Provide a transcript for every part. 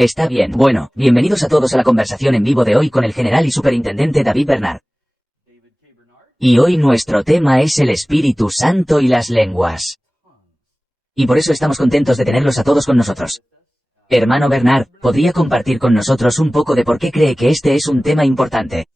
Está bien. Bueno, bienvenidos a todos a la conversación en vivo de hoy con el general y superintendente David Bernard. Y hoy nuestro tema es el Espíritu Santo y las lenguas. Y por eso estamos contentos de tenerlos a todos con nosotros. Hermano Bernard, ¿podría compartir con nosotros un poco de por qué cree que este es un tema importante?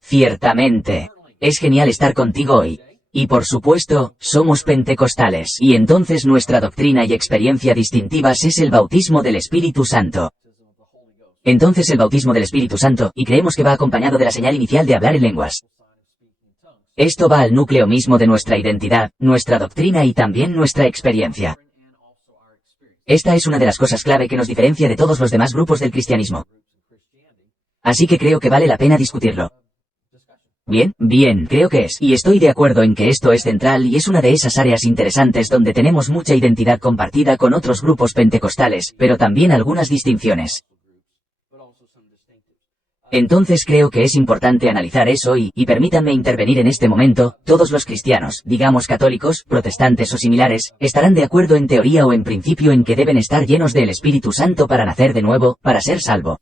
Ciertamente. Es genial estar contigo hoy. Y por supuesto, somos pentecostales, y entonces nuestra doctrina y experiencia distintivas es el bautismo del Espíritu Santo. Entonces el bautismo del Espíritu Santo, y creemos que va acompañado de la señal inicial de hablar en lenguas. Esto va al núcleo mismo de nuestra identidad, nuestra doctrina y también nuestra experiencia. Esta es una de las cosas clave que nos diferencia de todos los demás grupos del cristianismo. Así que creo que vale la pena discutirlo. Bien, creo que es. Y estoy de acuerdo en que esto es central y es una de esas áreas interesantes donde tenemos mucha identidad compartida con otros grupos pentecostales, pero también algunas distinciones. Entonces creo que es importante analizar eso y permítanme intervenir en este momento. Todos los cristianos, digamos católicos, protestantes o similares, estarán de acuerdo en teoría o en principio en que deben estar llenos del Espíritu Santo para nacer de nuevo, para ser salvo.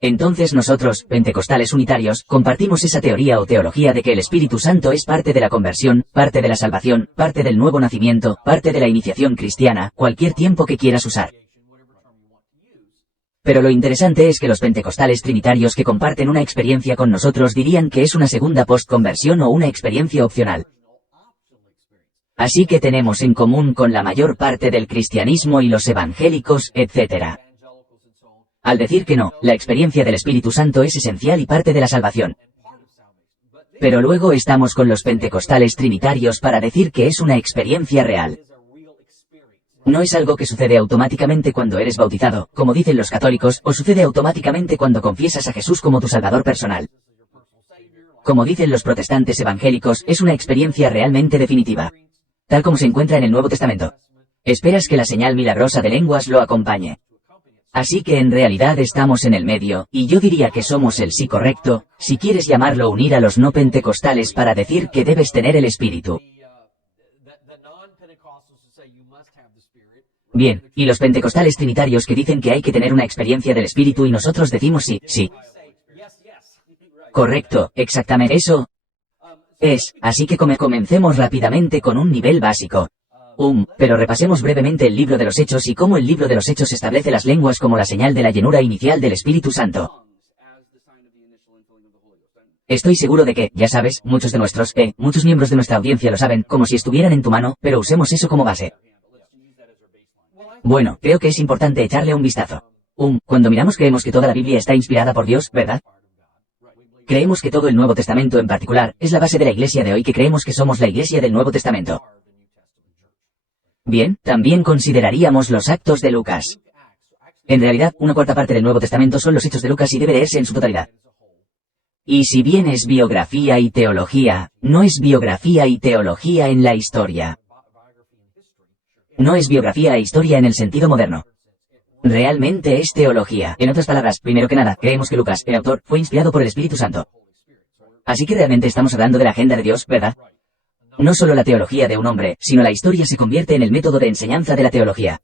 Entonces nosotros, pentecostales unitarios, compartimos esa teoría o teología de que el Espíritu Santo es parte de la conversión, parte de la salvación, parte del nuevo nacimiento, parte de la iniciación cristiana, cualquier tiempo que quieras usar. Pero lo interesante es que los pentecostales trinitarios que comparten una experiencia con nosotros dirían que es una segunda post-conversión o una experiencia opcional. Así que tenemos en común con la mayor parte del cristianismo y los evangélicos, etc. Al decir que no, la experiencia del Espíritu Santo es esencial y parte de la salvación. Pero luego estamos con los pentecostales trinitarios para decir que es una experiencia real. No es algo que sucede automáticamente cuando eres bautizado, como dicen los católicos, o sucede automáticamente cuando confiesas a Jesús como tu Salvador personal. Como dicen los protestantes evangélicos, es una experiencia realmente definitiva. Tal como se encuentra en el Nuevo Testamento. Esperas que la señal milagrosa de lenguas lo acompañe. Así que en realidad estamos en el medio, y yo diría que somos el sí correcto, si quieres llamarlo unir a los no pentecostales para decir que debes tener el Espíritu. Bien, y los pentecostales trinitarios que dicen que hay que tener una experiencia del Espíritu y nosotros decimos sí, sí. Correcto, exactamente eso es, así que comencemos rápidamente con un nivel básico. Pero repasemos brevemente el libro de los Hechos y cómo el libro de los Hechos establece las lenguas como la señal de la llenura inicial del Espíritu Santo. Estoy seguro de que, ya sabes, muchos miembros de nuestra audiencia lo saben, como si estuvieran en tu mano, pero usemos eso como base. Bueno, creo que es importante echarle un vistazo. Cuando miramos creemos que toda la Biblia está inspirada por Dios, ¿verdad? Creemos que todo el Nuevo Testamento en particular, es la base de la iglesia de hoy que creemos que somos la iglesia del Nuevo Testamento. Bien, también consideraríamos los actos de Lucas. En realidad, una cuarta parte del Nuevo Testamento son los hechos de Lucas y debe leerse en su totalidad. Y si bien es biografía y teología, no es biografía y teología en la historia. No es biografía e historia en el sentido moderno. Realmente es teología. En otras palabras, primero que nada, creemos que Lucas, el autor, fue inspirado por el Espíritu Santo. Así que realmente estamos hablando de la agenda de Dios, ¿verdad? No solo la teología de un hombre, sino la historia se convierte en el método de enseñanza de la teología.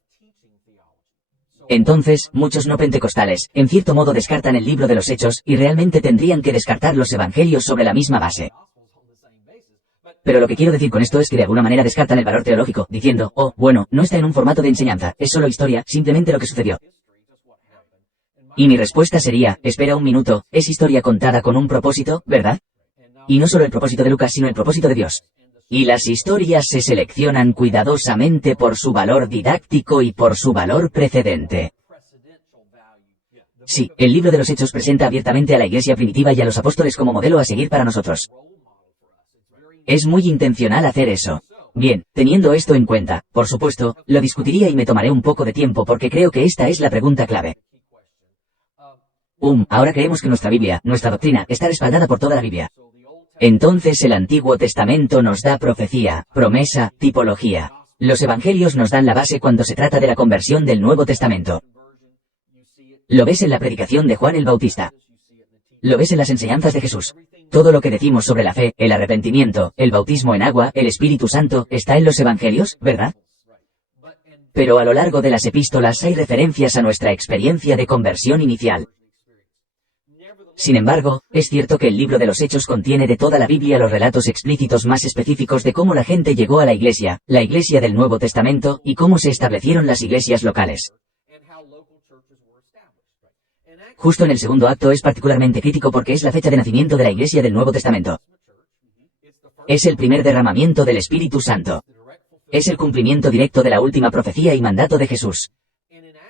Entonces, muchos no pentecostales, en cierto modo descartan el libro de los Hechos, y realmente tendrían que descartar los evangelios sobre la misma base. Pero lo que quiero decir con esto es que de alguna manera descartan el valor teológico, diciendo, bueno, no está en un formato de enseñanza, es solo historia, simplemente lo que sucedió. Y mi respuesta sería, espera un minuto, es historia contada con un propósito, ¿verdad? Y no solo el propósito de Lucas, sino el propósito de Dios. Y las historias se seleccionan cuidadosamente por su valor didáctico y por su valor precedente. Sí, el libro de los Hechos presenta abiertamente a la iglesia primitiva y a los apóstoles como modelo a seguir para nosotros. Es muy intencional hacer eso. Bien, teniendo esto en cuenta, por supuesto, lo discutiría y me tomaré un poco de tiempo porque creo que esta es la pregunta clave. Ahora creemos que nuestra Biblia, nuestra doctrina, está respaldada por toda la Biblia. Entonces el Antiguo Testamento nos da profecía, promesa, tipología. Los evangelios nos dan la base cuando se trata de la conversión del Nuevo Testamento. Lo ves en la predicación de Juan el Bautista. Lo ves en las enseñanzas de Jesús. Todo lo que decimos sobre la fe, el arrepentimiento, el bautismo en agua, el Espíritu Santo, está en los evangelios, ¿verdad? Pero a lo largo de las epístolas hay referencias a nuestra experiencia de conversión inicial. Sin embargo, es cierto que el libro de los Hechos contiene de toda la Biblia los relatos explícitos más específicos de cómo la gente llegó a la iglesia del Nuevo Testamento, y cómo se establecieron las iglesias locales. Justo en el segundo acto es particularmente crítico porque es la fecha de nacimiento de la iglesia del Nuevo Testamento. Es el primer derramamiento del Espíritu Santo. Es el cumplimiento directo de la última profecía y mandato de Jesús.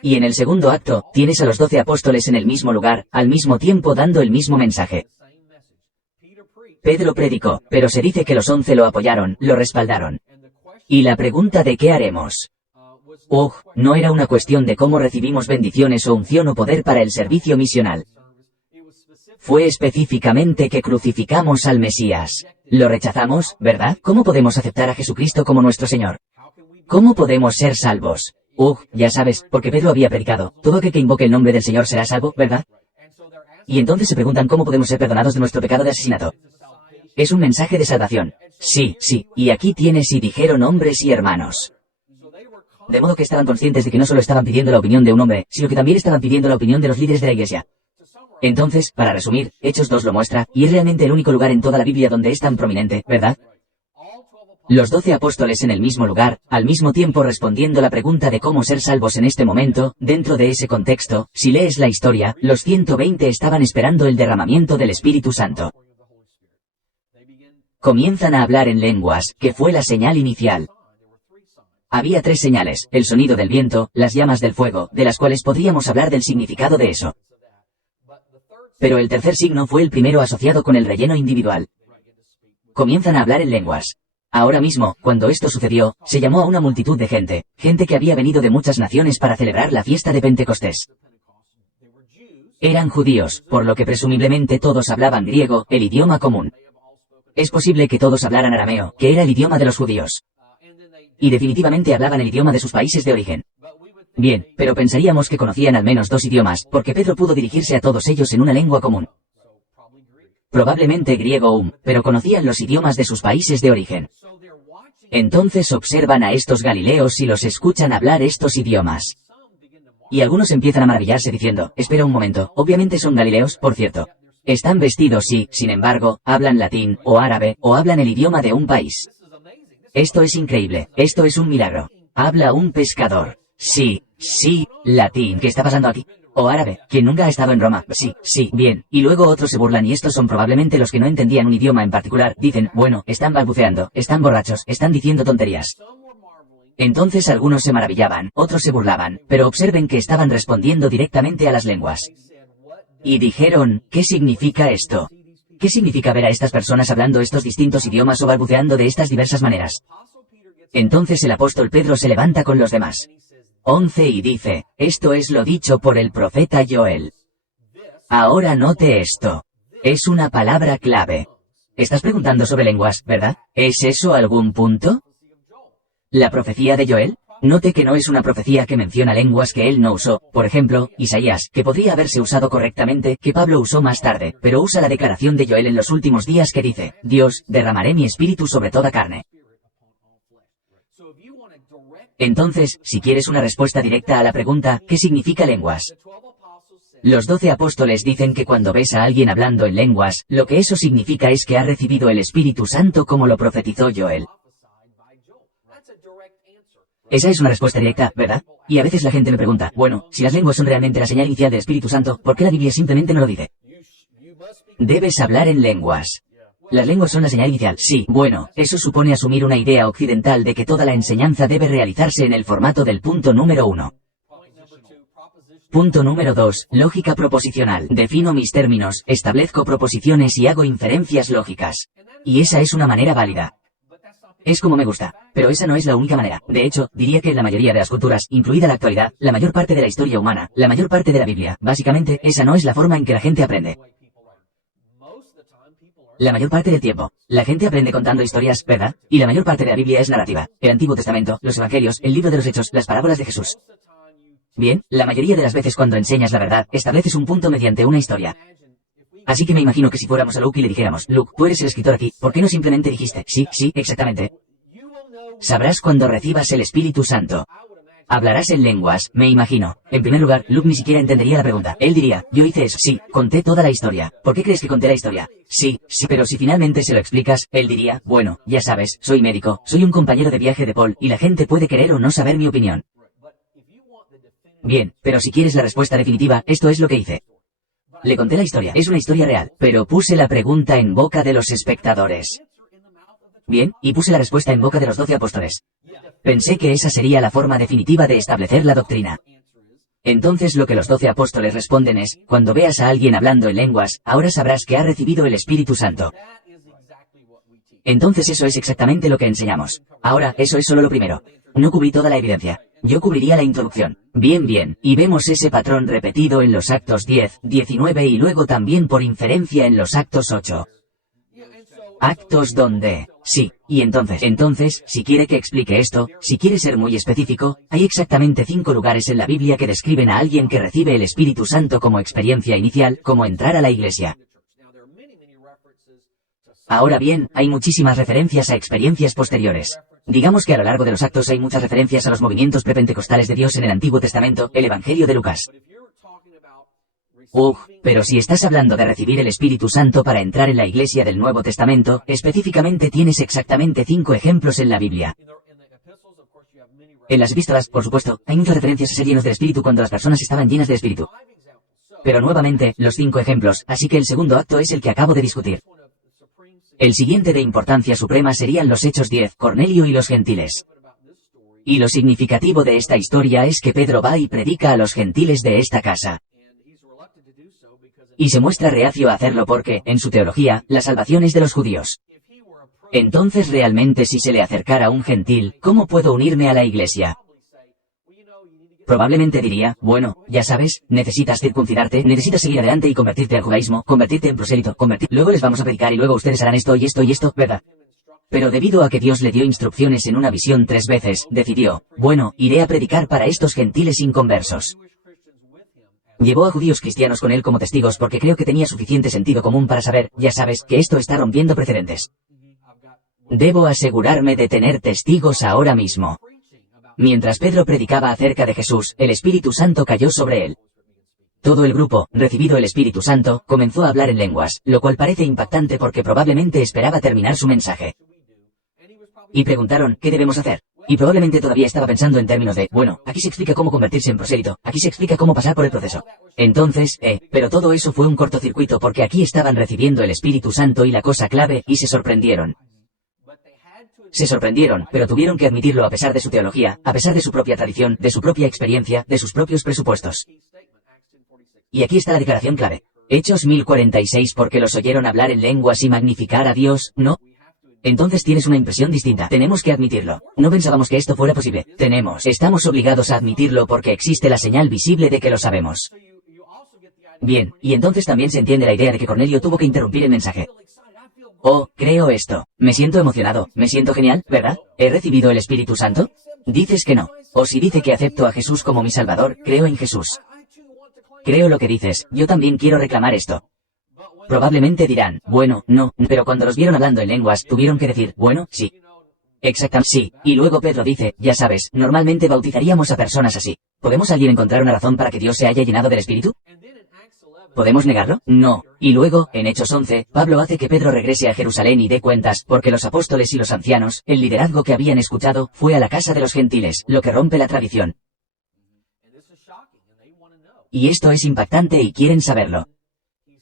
Y en el segundo acto, tienes a los 12 apóstoles en el mismo lugar, al mismo tiempo dando el mismo mensaje. Pedro predicó, pero se dice que los 11 lo apoyaron, lo respaldaron. Y la pregunta de ¿qué haremos? No era una cuestión de cómo recibimos bendiciones o unción o poder para el servicio misional. Fue específicamente que crucificamos al Mesías. Lo rechazamos, ¿verdad? ¿Cómo podemos aceptar a Jesucristo como nuestro Señor? ¿Cómo podemos ser salvos? Ya sabes, porque Pedro había predicado, todo aquel que invoque el nombre del Señor será salvo, ¿verdad? Y entonces se preguntan cómo podemos ser perdonados de nuestro pecado de asesinato. Es un mensaje de salvación. Sí, y aquí tienes y dijeron hombres y hermanos. De modo que estaban conscientes de que no solo estaban pidiendo la opinión de un hombre, sino que también estaban pidiendo la opinión de los líderes de la iglesia. Entonces, para resumir, Hechos 2 lo muestra, y es realmente el único lugar en toda la Biblia donde es tan prominente, ¿verdad? Los 12 apóstoles en el mismo lugar, al mismo tiempo respondiendo la pregunta de cómo ser salvos en este momento, dentro de ese contexto, si lees la historia, los 120 estaban esperando el derramamiento del Espíritu Santo. Comienzan a hablar en lenguas, que fue la señal inicial. Había 3 señales, el sonido del viento, las llamas del fuego, de las cuales podríamos hablar del significado de eso. Pero el tercer signo fue el primero asociado con el relleno individual. Comienzan a hablar en lenguas. Ahora mismo, cuando esto sucedió, se llamó a una multitud de gente que había venido de muchas naciones para celebrar la fiesta de Pentecostés. Eran judíos, por lo que presumiblemente todos hablaban griego, el idioma común. Es posible que todos hablaran arameo, que era el idioma de los judíos. Y definitivamente hablaban el idioma de sus países de origen. Bien, pero pensaríamos que conocían al menos 2 idiomas, porque Pedro pudo dirigirse a todos ellos en una lengua común. Probablemente griego pero conocían los idiomas de sus países de origen. Entonces observan a estos galileos y los escuchan hablar estos idiomas. Y algunos empiezan a maravillarse diciendo, espera un momento, obviamente son galileos, por cierto. Están vestidos y, sin embargo, hablan latín, o árabe, o hablan el idioma de un país. Esto es increíble, esto es un milagro. Habla un pescador. Sí, latín, ¿qué está pasando aquí? O árabe, quien nunca ha estado en Roma. Sí, bien. Y luego otros se burlan y estos son probablemente los que no entendían un idioma en particular. Dicen, bueno, están balbuceando, están borrachos, están diciendo tonterías. Entonces algunos se maravillaban, otros se burlaban, pero observen que estaban respondiendo directamente a las lenguas. Y dijeron, ¿qué significa esto? ¿Qué significa ver a estas personas hablando estos distintos idiomas o balbuceando de estas diversas maneras? Entonces el apóstol Pedro se levanta con los demás. 11 y dice, esto es lo dicho por el profeta Joel. Ahora note esto. Es una palabra clave. Estás preguntando sobre lenguas, ¿verdad? ¿Es eso algún punto? ¿La profecía de Joel? Note que no es una profecía que menciona lenguas que él no usó, por ejemplo, Isaías, que podría haberse usado correctamente, que Pablo usó más tarde, pero usa la declaración de Joel en los últimos días que dice, Dios, derramaré mi espíritu sobre toda carne. Entonces, si quieres una respuesta directa a la pregunta, ¿qué significa lenguas? Los 12 apóstoles dicen que cuando ves a alguien hablando en lenguas, lo que eso significa es que ha recibido el Espíritu Santo como lo profetizó Joel. Esa es una respuesta directa, ¿verdad? Y a veces la gente me pregunta, bueno, si las lenguas son realmente la señal inicial del Espíritu Santo, ¿por qué la Biblia simplemente no lo dice? Debes hablar en lenguas. Las lenguas son la señal inicial, sí, bueno, eso supone asumir una idea occidental de que toda la enseñanza debe realizarse en el formato del punto número 1. Punto número 2, lógica proposicional. Defino mis términos, establezco proposiciones y hago inferencias lógicas. Y esa es una manera válida. Es como me gusta, pero esa no es la única manera. De hecho, diría que en la mayoría de las culturas, incluida la actualidad, la mayor parte de la historia humana, la mayor parte de la Biblia, básicamente, esa no es la forma en que la gente aprende. La mayor parte del tiempo, la gente aprende contando historias, ¿verdad? Y la mayor parte de la Biblia es narrativa. El Antiguo Testamento, los Evangelios, el libro de los Hechos, las parábolas de Jesús. Bien, la mayoría de las veces cuando enseñas la verdad, estableces un punto mediante una historia. Así que me imagino que si fuéramos a Luke y le dijéramos, Luke, tú eres el escritor aquí, ¿por qué no simplemente dijiste, sí, exactamente? Sabrás cuando recibas el Espíritu Santo. Hablarás en lenguas, me imagino. En primer lugar, Luke ni siquiera entendería la pregunta. Él diría, yo hice eso. Sí, conté toda la historia. ¿Por qué crees que conté la historia? Sí, pero si finalmente se lo explicas, él diría, bueno, ya sabes, soy médico, soy un compañero de viaje de Paul, y la gente puede querer o no saber mi opinión. Bien, pero si quieres la respuesta definitiva, esto es lo que hice. Le conté la historia, es una historia real, pero puse la pregunta en boca de los espectadores. Bien, y puse la respuesta en boca de los 12 apóstoles. Pensé que esa sería la forma definitiva de establecer la doctrina. Entonces lo que los 12 apóstoles responden es, cuando veas a alguien hablando en lenguas, ahora sabrás que ha recibido el Espíritu Santo. Entonces eso es exactamente lo que enseñamos. Ahora, eso es solo lo primero. No cubrí toda la evidencia. Yo cubriría la introducción. Bien, y vemos ese patrón repetido en los Actos 10, 19 y luego también por inferencia en los Actos 8. Actos donde... Sí, y entonces, si quiere que explique esto, si quiere ser muy específico, hay exactamente 5 lugares en la Biblia que describen a alguien que recibe el Espíritu Santo como experiencia inicial, como entrar a la iglesia. Ahora bien, hay muchísimas referencias a experiencias posteriores. Digamos que a lo largo de los Actos hay muchas referencias a los movimientos prepentecostales de Dios en el Antiguo Testamento, el Evangelio de Lucas. Pero si estás hablando de recibir el Espíritu Santo para entrar en la Iglesia del Nuevo Testamento, específicamente tienes exactamente 5 ejemplos en la Biblia. En las epístolas, por supuesto, hay muchas referencias a ser llenos del Espíritu cuando las personas estaban llenas del Espíritu. Pero nuevamente, los 5 ejemplos, así que el segundo acto es el que acabo de discutir. El siguiente de importancia suprema serían los Hechos 10, Cornelio y los gentiles. Y lo significativo de esta historia es que Pedro va y predica a los gentiles de esta casa. Y se muestra reacio a hacerlo porque, en su teología, la salvación es de los judíos. Entonces realmente si se le acercara un gentil, ¿cómo puedo unirme a la iglesia? Probablemente diría, bueno, ya sabes, necesitas circuncidarte, necesitas seguir adelante y convertirte al judaísmo, convertirte en prosélito, luego les vamos a predicar y luego ustedes harán esto y esto y esto, ¿verdad? Pero debido a que Dios le dio instrucciones en una visión 3 veces, decidió, bueno, iré a predicar para estos gentiles inconversos. Llevó a judíos cristianos con él como testigos porque creo que tenía suficiente sentido común para saber, ya sabes, que esto está rompiendo precedentes. Debo asegurarme de tener testigos ahora mismo. Mientras Pedro predicaba acerca de Jesús, el Espíritu Santo cayó sobre él. Todo el grupo, recibido el Espíritu Santo, comenzó a hablar en lenguas, lo cual parece impactante porque probablemente esperaba terminar su mensaje. Y preguntaron, ¿qué debemos hacer? Y probablemente todavía estaba pensando en términos de, bueno, aquí se explica cómo convertirse en prosélito, aquí se explica cómo pasar por el proceso. Entonces, pero todo eso fue un cortocircuito porque aquí estaban recibiendo el Espíritu Santo y la cosa clave, y se sorprendieron. Se sorprendieron, pero tuvieron que admitirlo a pesar de su teología, a pesar de su propia tradición, de su propia experiencia, de sus propios presupuestos. Y aquí está la declaración clave. Hechos 1046 porque los oyeron hablar en lenguas y magnificar a Dios, ¿no? Entonces tienes una impresión distinta. Tenemos que admitirlo. No pensábamos que esto fuera posible. Estamos obligados a admitirlo porque existe la señal visible de que lo sabemos. Bien, y entonces también se entiende la idea de que Cornelio tuvo que interrumpir el mensaje. Oh, creo esto. Me siento emocionado. Me siento genial, ¿verdad? ¿He recibido el Espíritu Santo? Dices que no. O si dice que acepto a Jesús como mi Salvador, creo en Jesús. Creo lo que dices. Yo también quiero reclamar esto. Probablemente dirán, bueno, no, pero cuando los vieron hablando en lenguas, tuvieron que decir, bueno, sí. Exactamente, sí. Y luego Pedro dice, ya sabes, normalmente bautizaríamos a personas así. ¿Podemos alguien encontrar una razón para que Dios se haya llenado del Espíritu? ¿Podemos negarlo? No. Y luego, en Hechos 11, Pablo hace que Pedro regrese a Jerusalén y dé cuentas, porque los apóstoles y los ancianos, el liderazgo que habían escuchado, fue a la casa de los gentiles, lo que rompe la tradición. Y esto es impactante y quieren saberlo.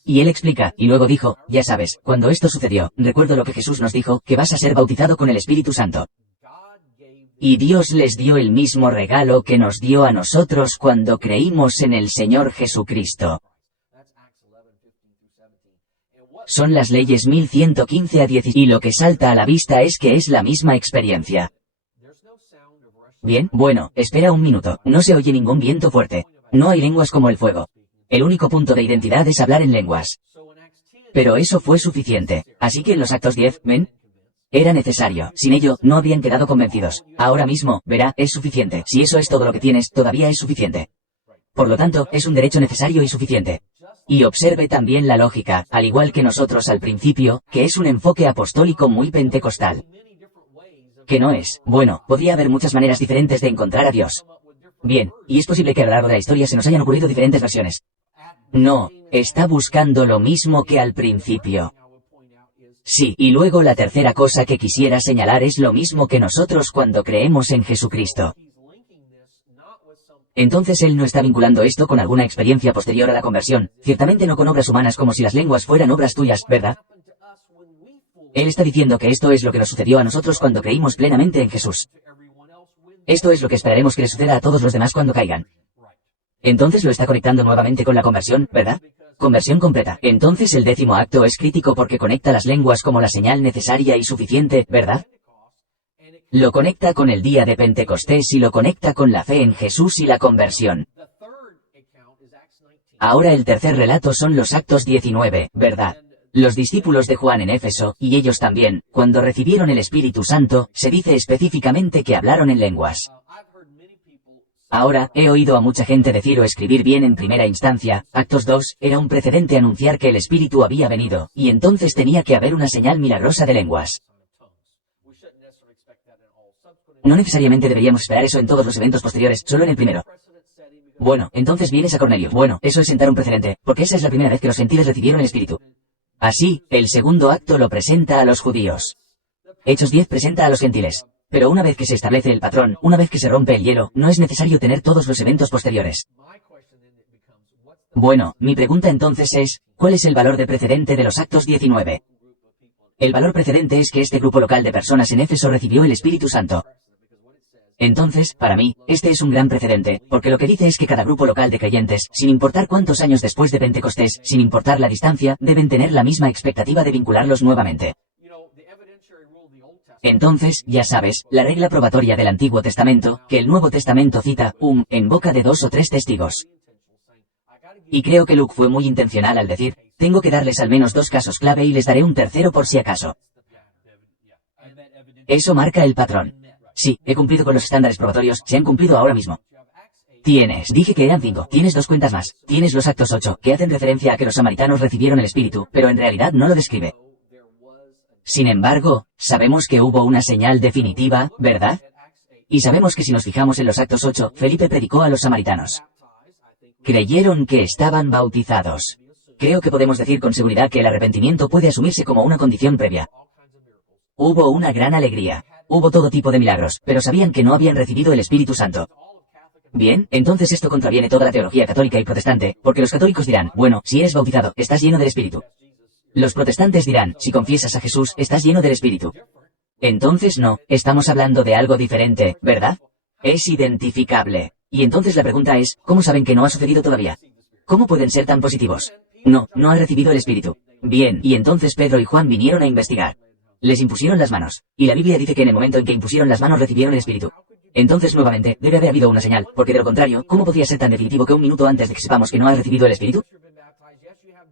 Y él explica, y luego dijo, ya sabes, cuando esto sucedió, recuerdo lo que Jesús nos dijo, que vas a ser bautizado con el Espíritu Santo. Y Dios les dio el mismo regalo que nos dio a nosotros cuando creímos en el Señor Jesucristo. Son las leyes 1115 a 16, y lo que salta a la vista es que es la misma experiencia. Bien, bueno, espera un minuto, no se oye ningún viento fuerte. No hay lenguas como el fuego. El único punto de identidad es hablar en lenguas. Pero eso fue suficiente. Así que en los Actos 10, ¿ven? Era necesario. Sin ello, no habrían quedado convencidos. Ahora mismo, verá, es suficiente. Si eso es todo lo que tienes, todavía es suficiente. Por lo tanto, es un derecho necesario y suficiente. Y observe también la lógica, al igual que nosotros al principio, que es un enfoque apostólico muy pentecostal. Que no es, bueno, podría haber muchas maneras diferentes de encontrar a Dios. Bien, y es posible que a lo largo de la historia se nos hayan ocurrido diferentes versiones. No, está buscando lo mismo que al principio. Sí, y luego la tercera cosa que quisiera señalar es lo mismo que nosotros cuando creemos en Jesucristo. Entonces él no está vinculando esto con alguna experiencia posterior a la conversión, ciertamente no con obras humanas como si las lenguas fueran obras tuyas, ¿verdad? Él está diciendo que esto es lo que nos sucedió a nosotros cuando creímos plenamente en Jesús. Esto es lo que esperaremos que le suceda a todos los demás cuando caigan. Entonces lo está conectando nuevamente con la conversión, ¿verdad? Conversión completa. Entonces el 10º acto es crítico porque conecta las lenguas como la señal necesaria y suficiente, ¿verdad? Lo conecta con el día de Pentecostés y lo conecta con la fe en Jesús y la conversión. Ahora el tercer relato son los Actos 19, ¿verdad? Los discípulos de Juan en Éfeso, y ellos también, cuando recibieron el Espíritu Santo, se dice específicamente que hablaron en lenguas. Ahora, he oído a mucha gente decir o escribir bien en primera instancia, Actos 2, era un precedente anunciar que el Espíritu había venido, y entonces tenía que haber una señal milagrosa de lenguas. No necesariamente deberíamos esperar eso en todos los eventos posteriores, solo en el primero. Bueno, entonces vienes a Cornelio. Bueno, eso es sentar un precedente, porque esa es la primera vez que los gentiles recibieron el Espíritu. Así, el segundo acto lo presenta a los judíos. Hechos 10 presenta a los gentiles. Pero una vez que se establece el patrón, una vez que se rompe el hielo, no es necesario tener todos los eventos posteriores. Bueno, mi pregunta entonces es, ¿cuál es el valor de precedente de los Actos 19? El valor precedente es que este grupo local de personas en Éfeso recibió el Espíritu Santo. Entonces, para mí, este es un gran precedente, porque lo que dice es que cada grupo local de creyentes, sin importar cuántos años después de Pentecostés, sin importar la distancia, deben tener la misma expectativa de vincularlos nuevamente. Entonces, ya sabes, la regla probatoria del Antiguo Testamento, que el Nuevo Testamento cita, en boca de 2 o 3 testigos. Y creo que Luke fue muy intencional al decir, tengo que darles al menos 2 casos clave y les daré un tercero por si acaso. Eso marca el patrón. Sí, he cumplido con los estándares probatorios, se han cumplido ahora mismo. Dije que eran 5, tienes 2 cuentas más, tienes los Actos 8, que hacen referencia a que los samaritanos recibieron el Espíritu, pero en realidad no lo describe. Sin embargo, sabemos que hubo una señal definitiva, ¿verdad? Y sabemos que si nos fijamos en los Actos 8, Felipe predicó a los samaritanos. Creyeron que estaban bautizados. Creo que podemos decir con seguridad que el arrepentimiento puede asumirse como una condición previa. Hubo una gran alegría. Hubo todo tipo de milagros, pero sabían que no habían recibido el Espíritu Santo. Bien, entonces esto contraviene toda la teología católica y protestante, porque los católicos dirán, bueno, si eres bautizado, estás lleno del Espíritu. Los protestantes dirán, si confiesas a Jesús, estás lleno del Espíritu. Entonces no, estamos hablando de algo diferente, ¿verdad? Es identificable. Y entonces la pregunta es, ¿cómo saben que no ha sucedido todavía? ¿Cómo pueden ser tan positivos? No, no ha recibido el Espíritu. Bien, y entonces Pedro y Juan vinieron a investigar. Les impusieron las manos. Y la Biblia dice que en el momento en que impusieron las manos recibieron el Espíritu. Entonces nuevamente, debe haber habido una señal, porque de lo contrario, ¿cómo podría ser tan definitivo que un minuto antes de que sepamos que no ha recibido el Espíritu?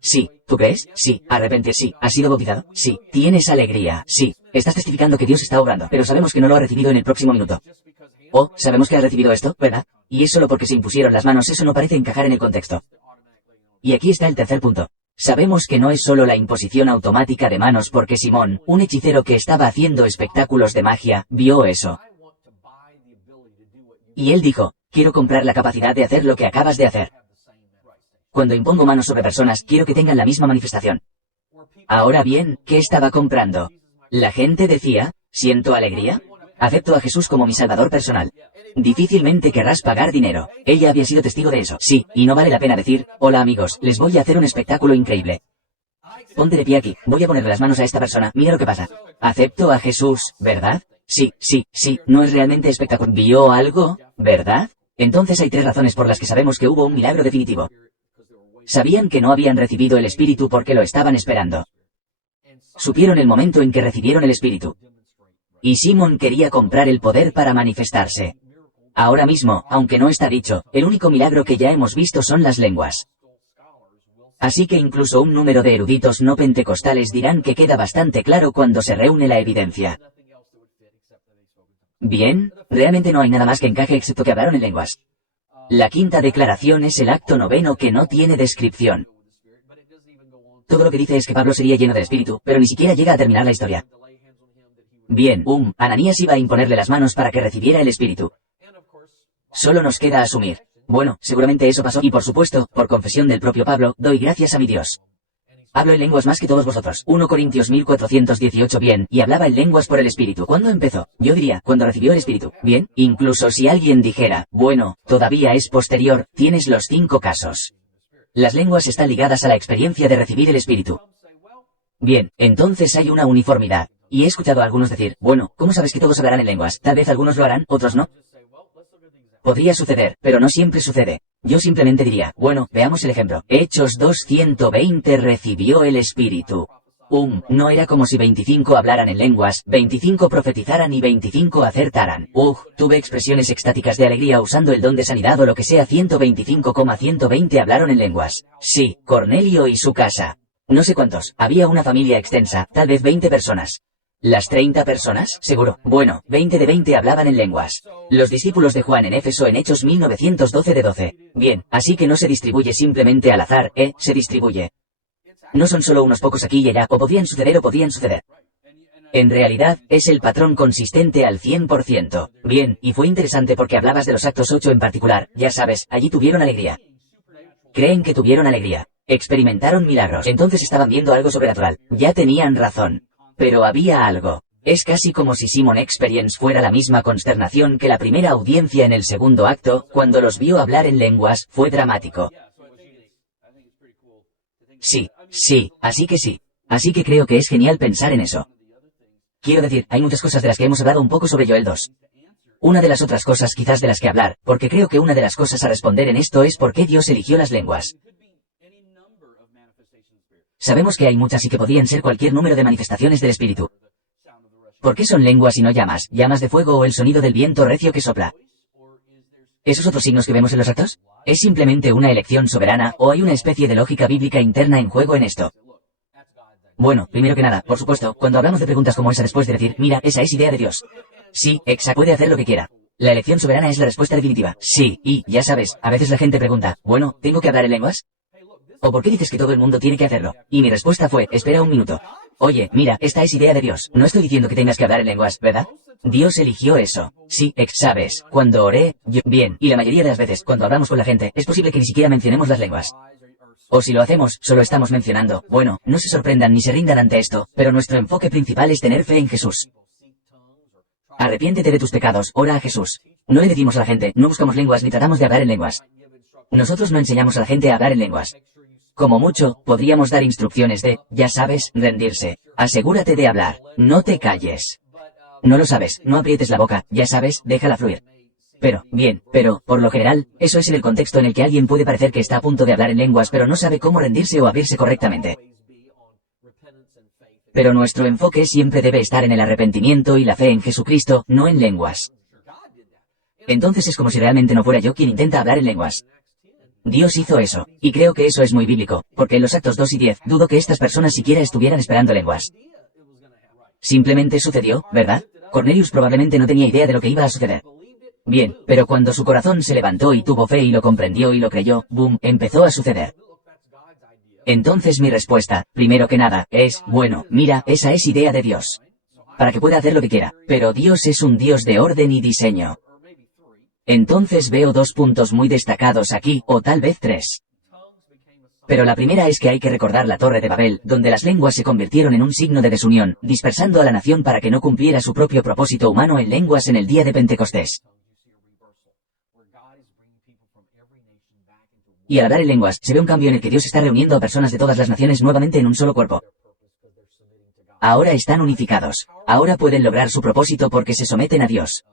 Sí, ¿tú crees? Sí, arrepentir, sí, ¿has sido bautizado? Sí, tienes alegría, sí, estás testificando que Dios está obrando, pero sabemos que no lo ha recibido en el próximo minuto. Oh, sabemos que has recibido esto, ¿verdad? Y es solo porque se impusieron las manos, eso no parece encajar en el contexto. Y aquí está el tercer punto. Sabemos que no es solo la imposición automática de manos porque Simón, un hechicero que estaba haciendo espectáculos de magia, vio eso. Y él dijo, quiero comprar la capacidad de hacer lo que acabas de hacer. Cuando impongo manos sobre personas, quiero que tengan la misma manifestación. Ahora bien, ¿qué estaba comprando? La gente decía, ¿siento alegría? Acepto a Jesús como mi salvador personal. Difícilmente querrás pagar dinero. Ella había sido testigo de eso. Sí, y no vale la pena decir, hola amigos, les voy a hacer un espectáculo increíble. Ponte de pie aquí, voy a ponerle las manos a esta persona, mira lo que pasa. Acepto a Jesús, ¿verdad? Sí, no es realmente espectacular. ¿Vio algo? ¿Verdad? Entonces hay 3 razones por las que sabemos que hubo un milagro definitivo. Sabían que no habían recibido el Espíritu porque lo estaban esperando. Supieron el momento en que recibieron el Espíritu. Y Simón quería comprar el poder para manifestarse. Ahora mismo, aunque no está dicho, el único milagro que ya hemos visto son las lenguas. Así que incluso un número de eruditos no pentecostales dirán que queda bastante claro cuando se reúne la evidencia. Bien, realmente no hay nada más que encaje excepto que hablaron en lenguas. La quinta declaración es el acto 9 que no tiene descripción. Todo lo que dice es que Pablo sería lleno del Espíritu, pero ni siquiera llega a terminar la historia. Bien, Ananías iba a imponerle las manos para que recibiera el Espíritu. Solo nos queda asumir. Bueno, seguramente eso pasó y por supuesto, por confesión del propio Pablo, doy gracias a mi Dios. Hablo en lenguas más que todos vosotros. 1 Corintios 1418. Bien, y hablaba en lenguas por el Espíritu. ¿Cuándo empezó? Yo diría, cuando recibió el Espíritu. Bien, incluso si alguien dijera, bueno, todavía es posterior, tienes los 5 casos. Las lenguas están ligadas a la experiencia de recibir el Espíritu. Bien, entonces hay una uniformidad. Y he escuchado a algunos decir, bueno, ¿cómo sabes que todos hablarán en lenguas? Tal vez algunos lo harán, otros no. Podría suceder, pero no siempre sucede. Yo simplemente diría, bueno, veamos el ejemplo. Hechos 2:120 recibió el Espíritu. No era como si 25 hablaran en lenguas, 25 profetizaran y 25 acertaran. Tuve expresiones extáticas de alegría usando el don de sanidad o lo que sea. 125,120 hablaron en lenguas. Sí, Cornelio y su casa. No sé cuántos, había una familia extensa, tal vez 20 personas. ¿Las 30 personas? Seguro. Bueno, 20 de 20 hablaban en lenguas. Los discípulos de Juan en Éfeso en Hechos 1912 de 12. Bien, así que no se distribuye simplemente al azar, se distribuye. No son solo unos pocos aquí y allá, o podrían suceder o podían suceder. En realidad, es el patrón consistente al 100%. Bien, y fue interesante porque hablabas de los Actos 8 en particular, ya sabes, allí tuvieron alegría. Creen que tuvieron alegría. Experimentaron milagros. Entonces estaban viendo algo sobrenatural. Ya tenían razón. Pero había algo. Es casi como si Simon Experience fuera la misma consternación que la primera audiencia en el segundo acto, cuando los vio hablar en lenguas, fue dramático. Sí, así que sí. Así que creo que es genial pensar en eso. Quiero decir, hay muchas cosas de las que hemos hablado un poco sobre Joel 2. Una de las otras cosas quizás de las que hablar, porque creo que una de las cosas a responder en esto es por qué Dios eligió las lenguas. Sabemos que hay muchas y que podían ser cualquier número de manifestaciones del Espíritu. ¿Por qué son lenguas y no llamas, llamas de fuego o el sonido del viento recio que sopla? ¿Esos otros signos que vemos en los actos? ¿Es simplemente una elección soberana o hay una especie de lógica bíblica interna en juego en esto? Bueno, primero que nada, por supuesto, cuando hablamos de preguntas como esa después de decir, mira, esa es idea de Dios. Sí, exacto, puede hacer lo que quiera. La elección soberana es la respuesta definitiva. Sí, y, ya sabes, a veces la gente pregunta, bueno, ¿tengo que hablar en lenguas? ¿O por qué dices que todo el mundo tiene que hacerlo? Y mi respuesta fue, espera un minuto. Oye, mira, esta es idea de Dios. No estoy diciendo que tengas que hablar en lenguas, ¿verdad? Dios eligió eso. Sí, sabes, cuando oré, bien, y la mayoría de las veces, cuando hablamos con la gente, es posible que ni siquiera mencionemos las lenguas. O si lo hacemos, solo estamos mencionando, bueno, no se sorprendan ni se rindan ante esto, pero nuestro enfoque principal es tener fe en Jesús. Arrepiéntete de tus pecados, ora a Jesús. No le decimos a la gente, no buscamos lenguas ni tratamos de hablar en lenguas. Nosotros no enseñamos a la gente a hablar en lenguas. Como mucho, podríamos dar instrucciones de, ya sabes, rendirse. Asegúrate de hablar. No te calles. No lo sabes, no aprietes la boca, ya sabes, déjala fluir. Pero, bien, por lo general, eso es en el contexto en el que alguien puede parecer que está a punto de hablar en lenguas pero no sabe cómo rendirse o abrirse correctamente. Pero nuestro enfoque siempre debe estar en el arrepentimiento y la fe en Jesucristo, no en lenguas. Entonces es como si realmente no fuera yo quien intenta hablar en lenguas. Dios hizo eso, y creo que eso es muy bíblico, porque en los Actos 2 y 10, dudo que estas personas siquiera estuvieran esperando lenguas. Simplemente sucedió, ¿verdad? Cornelius probablemente no tenía idea de lo que iba a suceder. Bien, pero cuando su corazón se levantó y tuvo fe y lo comprendió y lo creyó, boom, empezó a suceder. Entonces mi respuesta, primero que nada, es, bueno, mira, esa es idea de Dios. Para que pueda hacer lo que quiera, pero Dios es un Dios de orden y diseño. Entonces veo 2 puntos muy destacados aquí, o tal vez 3. Pero la primera es que hay que recordar la Torre de Babel, donde las lenguas se convirtieron en un signo de desunión, dispersando a la nación para que no cumpliera su propio propósito humano en lenguas en el día de Pentecostés. Y al hablar en lenguas, se ve un cambio en el que Dios está reuniendo a personas de todas las naciones nuevamente en un solo cuerpo. Ahora están unificados. Ahora pueden lograr su propósito porque se someten a Dios.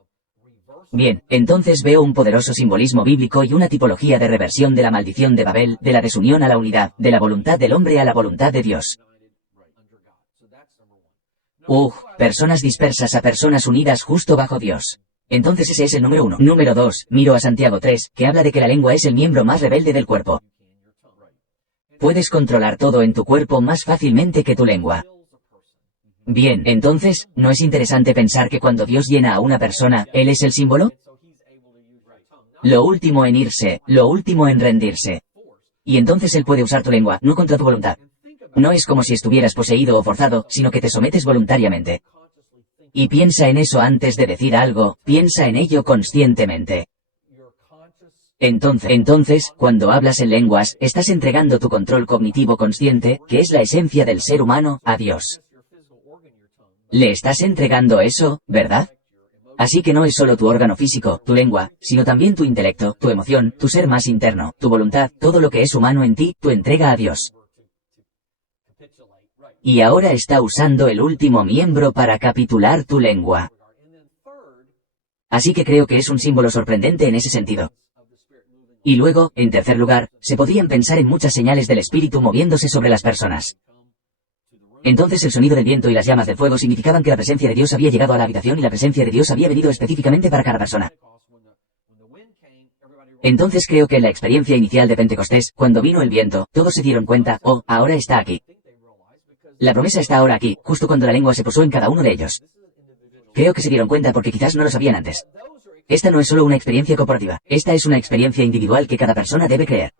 Bien, entonces veo un poderoso simbolismo bíblico y una tipología de reversión de la maldición de Babel, de la desunión a la unidad, de la voluntad del hombre a la voluntad de Dios. Personas dispersas a personas unidas justo bajo Dios. Entonces ese es el número 1. Número 2, miro a Santiago 3, que habla de que la lengua es el miembro más rebelde del cuerpo. Puedes controlar todo en tu cuerpo más fácilmente que tu lengua. Bien, entonces, ¿no es interesante pensar que cuando Dios llena a una persona, Él es el símbolo? Lo último en irse, lo último en rendirse. Y entonces Él puede usar tu lengua, no contra tu voluntad. No es como si estuvieras poseído o forzado, sino que te sometes voluntariamente. Y piensa en eso antes de decir algo, piensa en ello conscientemente. Entonces, cuando hablas en lenguas, estás entregando tu control cognitivo consciente, que es la esencia del ser humano, a Dios. Le estás entregando eso, ¿verdad? Así que no es solo tu órgano físico, tu lengua, sino también tu intelecto, tu emoción, tu ser más interno, tu voluntad, todo lo que es humano en ti, tu entrega a Dios. Y ahora está usando el último miembro para capitular tu lengua. Así que creo que es un símbolo sorprendente en ese sentido. Y luego, en tercer lugar, se podrían pensar en muchas señales del espíritu moviéndose sobre las personas. Entonces el sonido del viento y las llamas del fuego significaban que la presencia de Dios había llegado a la habitación y la presencia de Dios había venido específicamente para cada persona. Entonces creo que en la experiencia inicial de Pentecostés, cuando vino el viento, todos se dieron cuenta, oh, ahora está aquí. La promesa está ahora aquí, justo cuando la lengua se posó en cada uno de ellos. Creo que se dieron cuenta porque quizás no lo sabían antes. Esta no es solo una experiencia corporativa, esta es una experiencia individual que cada persona debe creer.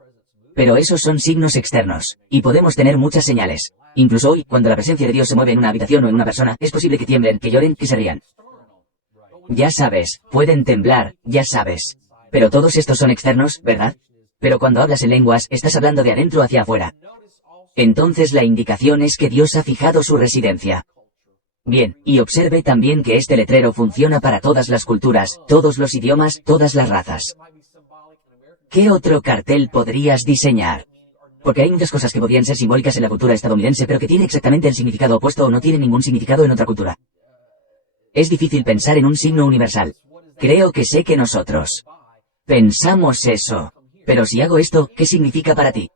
Pero esos son signos externos, y podemos tener muchas señales. Incluso hoy, cuando la presencia de Dios se mueve en una habitación o en una persona, es posible que tiemblen, que lloren, que se rían. Ya sabes, pueden temblar, ya sabes. Pero todos estos son externos, ¿verdad? Pero cuando hablas en lenguas, estás hablando de adentro hacia afuera. Entonces la indicación es que Dios ha fijado su residencia. Bien, y observe también que este letrero funciona para todas las culturas, todos los idiomas, todas las razas. ¿Qué otro cartel podrías diseñar? Porque hay muchas cosas que podrían ser simbólicas en la cultura estadounidense, pero que tienen exactamente el significado opuesto o no tienen ningún significado en otra cultura. Es difícil pensar en un signo universal. Creo que sé que nosotros pensamos eso. Pero si hago esto, ¿qué significa para ti?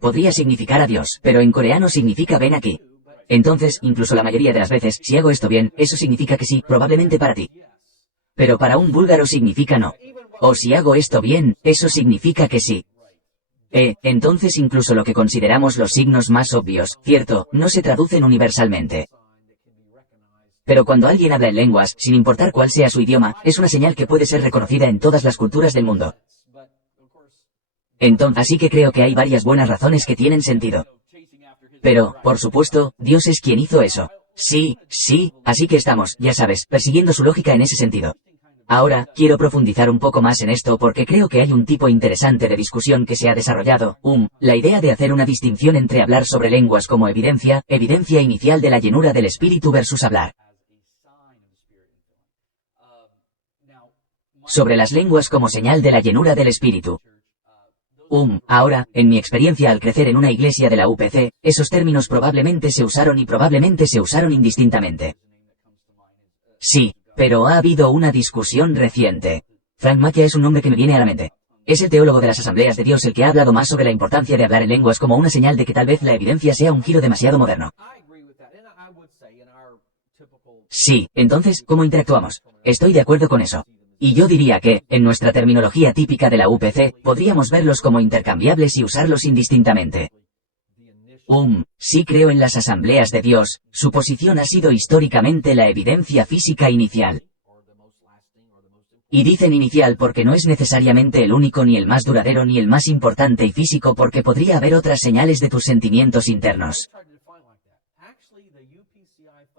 Podría significar adiós, pero en coreano significa ven aquí. Entonces, incluso la mayoría de las veces, si hago esto bien, eso significa que sí, probablemente para ti. Pero para un búlgaro significa no. O si hago esto bien, eso significa que sí. Entonces incluso lo que consideramos los signos más obvios, cierto, no se traducen universalmente. Pero cuando alguien habla en lenguas, sin importar cuál sea su idioma, es una señal que puede ser reconocida en todas las culturas del mundo. Entonces, así que creo que hay varias buenas razones que tienen sentido. Pero, por supuesto, Dios es quien hizo eso. Sí, así que estamos, ya sabes, persiguiendo su lógica en ese sentido. Ahora, quiero profundizar un poco más en esto porque creo que hay un tipo interesante de discusión que se ha desarrollado, la idea de hacer una distinción entre hablar sobre lenguas como evidencia inicial de la llenura del espíritu versus hablar sobre las lenguas como señal de la llenura del espíritu. Ahora, en mi experiencia al crecer en una iglesia de la UPC, esos términos probablemente se usaron indistintamente. Sí, pero ha habido una discusión reciente. Frank Macchia es un nombre que me viene a la mente. Es el teólogo de las Asambleas de Dios el que ha hablado más sobre la importancia de hablar en lenguas como una señal de que tal vez la evidencia sea un giro demasiado moderno. Sí, entonces, ¿cómo interactuamos? Estoy de acuerdo con eso. Y yo diría que, en nuestra terminología típica de la UPC, podríamos verlos como intercambiables y usarlos indistintamente. Sí creo en las Asambleas de Dios, su posición ha sido históricamente la evidencia física inicial. Y dicen inicial porque no es necesariamente el único ni el más duradero ni el más importante y físico porque podría haber otras señales de tus sentimientos internos.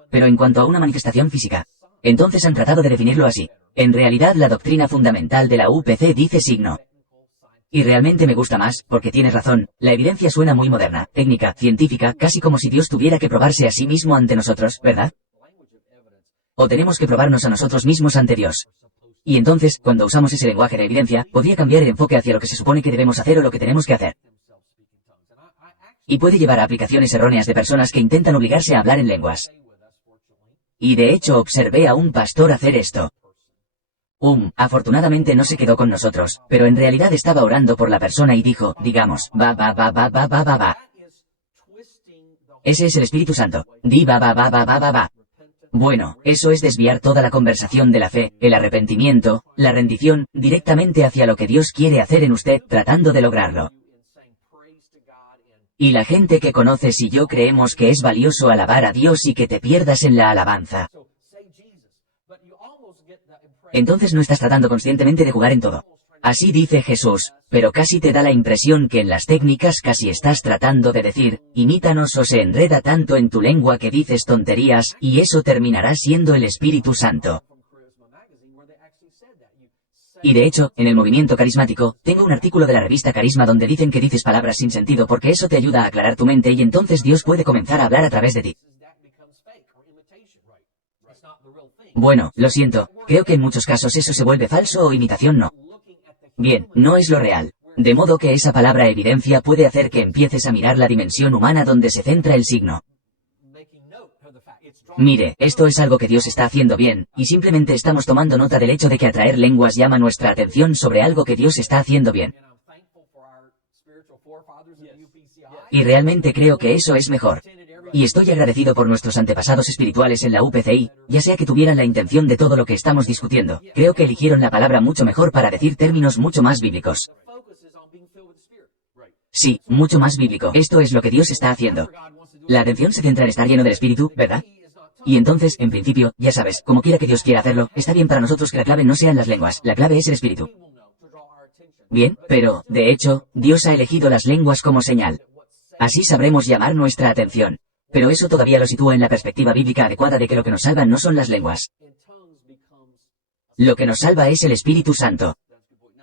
Pero en cuanto a una manifestación física, entonces han tratado de definirlo así. En realidad la doctrina fundamental de la UPC dice signo. Y realmente me gusta más, porque tienes razón, la evidencia suena muy moderna, técnica, científica, casi como si Dios tuviera que probarse a sí mismo ante nosotros, ¿verdad? O tenemos que probarnos a nosotros mismos ante Dios. Y entonces, cuando usamos ese lenguaje de evidencia, podría cambiar el enfoque hacia lo que se supone que debemos hacer o lo que tenemos que hacer. Y puede llevar a aplicaciones erróneas de personas que intentan obligarse a hablar en lenguas. Y de hecho observé a un pastor hacer esto. Afortunadamente no se quedó con nosotros, pero en realidad estaba orando por la persona y dijo, digamos, va. Ese es el Espíritu Santo. Di va. Bueno, eso es desviar toda la conversación de la fe, el arrepentimiento, la rendición, directamente hacia lo que Dios quiere hacer en usted, tratando de lograrlo. Y la gente que conoces y yo creemos que es valioso alabar a Dios y que te pierdas en la alabanza. Entonces no estás tratando conscientemente de jugar en todo. Así dice Jesús, pero casi te da la impresión que en las técnicas casi estás tratando de decir, imítanos o se enreda tanto en tu lengua que dices tonterías, y eso terminará siendo el Espíritu Santo. Y de hecho, en el movimiento carismático, tengo un artículo de la revista Carisma donde dicen que dices palabras sin sentido porque eso te ayuda a aclarar tu mente y entonces Dios puede comenzar a hablar a través de ti. Bueno, lo siento, creo que en muchos casos eso se vuelve falso o imitación no. Bien, no es lo real. De modo que esa palabra evidencia puede hacer que empieces a mirar la dimensión humana donde se centra el signo. Mire, esto es algo que Dios está haciendo bien, y simplemente estamos tomando nota del hecho de que atraer lenguas llama nuestra atención sobre algo que Dios está haciendo bien. Y realmente creo que eso es mejor. Y estoy agradecido por nuestros antepasados espirituales en la UPCI, ya sea que tuvieran la intención de todo lo que estamos discutiendo. Creo que eligieron la palabra mucho mejor para decir términos mucho más bíblicos. Sí, mucho más bíblico. Esto es lo que Dios está haciendo. La atención se centra en estar lleno del Espíritu, ¿verdad? Y entonces, en principio, ya sabes, como quiera que Dios quiera hacerlo, está bien para nosotros que la clave no sean las lenguas, la clave es el Espíritu. Bien, pero, de hecho, Dios ha elegido las lenguas como señal. Así sabremos llamar nuestra atención. Pero eso todavía lo sitúa en la perspectiva bíblica adecuada de que lo que nos salva no son las lenguas. Lo que nos salva es el Espíritu Santo.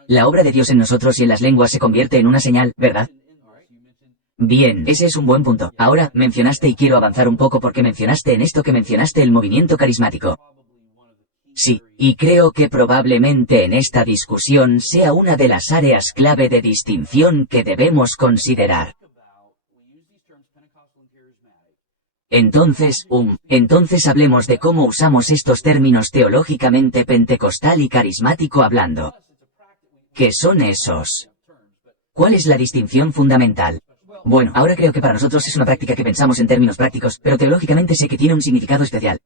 La obra de Dios en nosotros y en las lenguas se convierte en una señal, ¿verdad? Bien, ese es un buen punto. Ahora, mencionaste y quiero avanzar un poco porque mencionaste en esto que mencionaste el movimiento carismático. Sí, y creo que probablemente en esta discusión sea una de las áreas clave de distinción que debemos considerar. Entonces hablemos de cómo usamos estos términos teológicamente pentecostal y carismático hablando. ¿Qué son esos? ¿Cuál es la distinción fundamental? Bueno, ahora creo que para nosotros es una práctica que pensamos en términos prácticos, pero teológicamente sé que tiene un significado especial.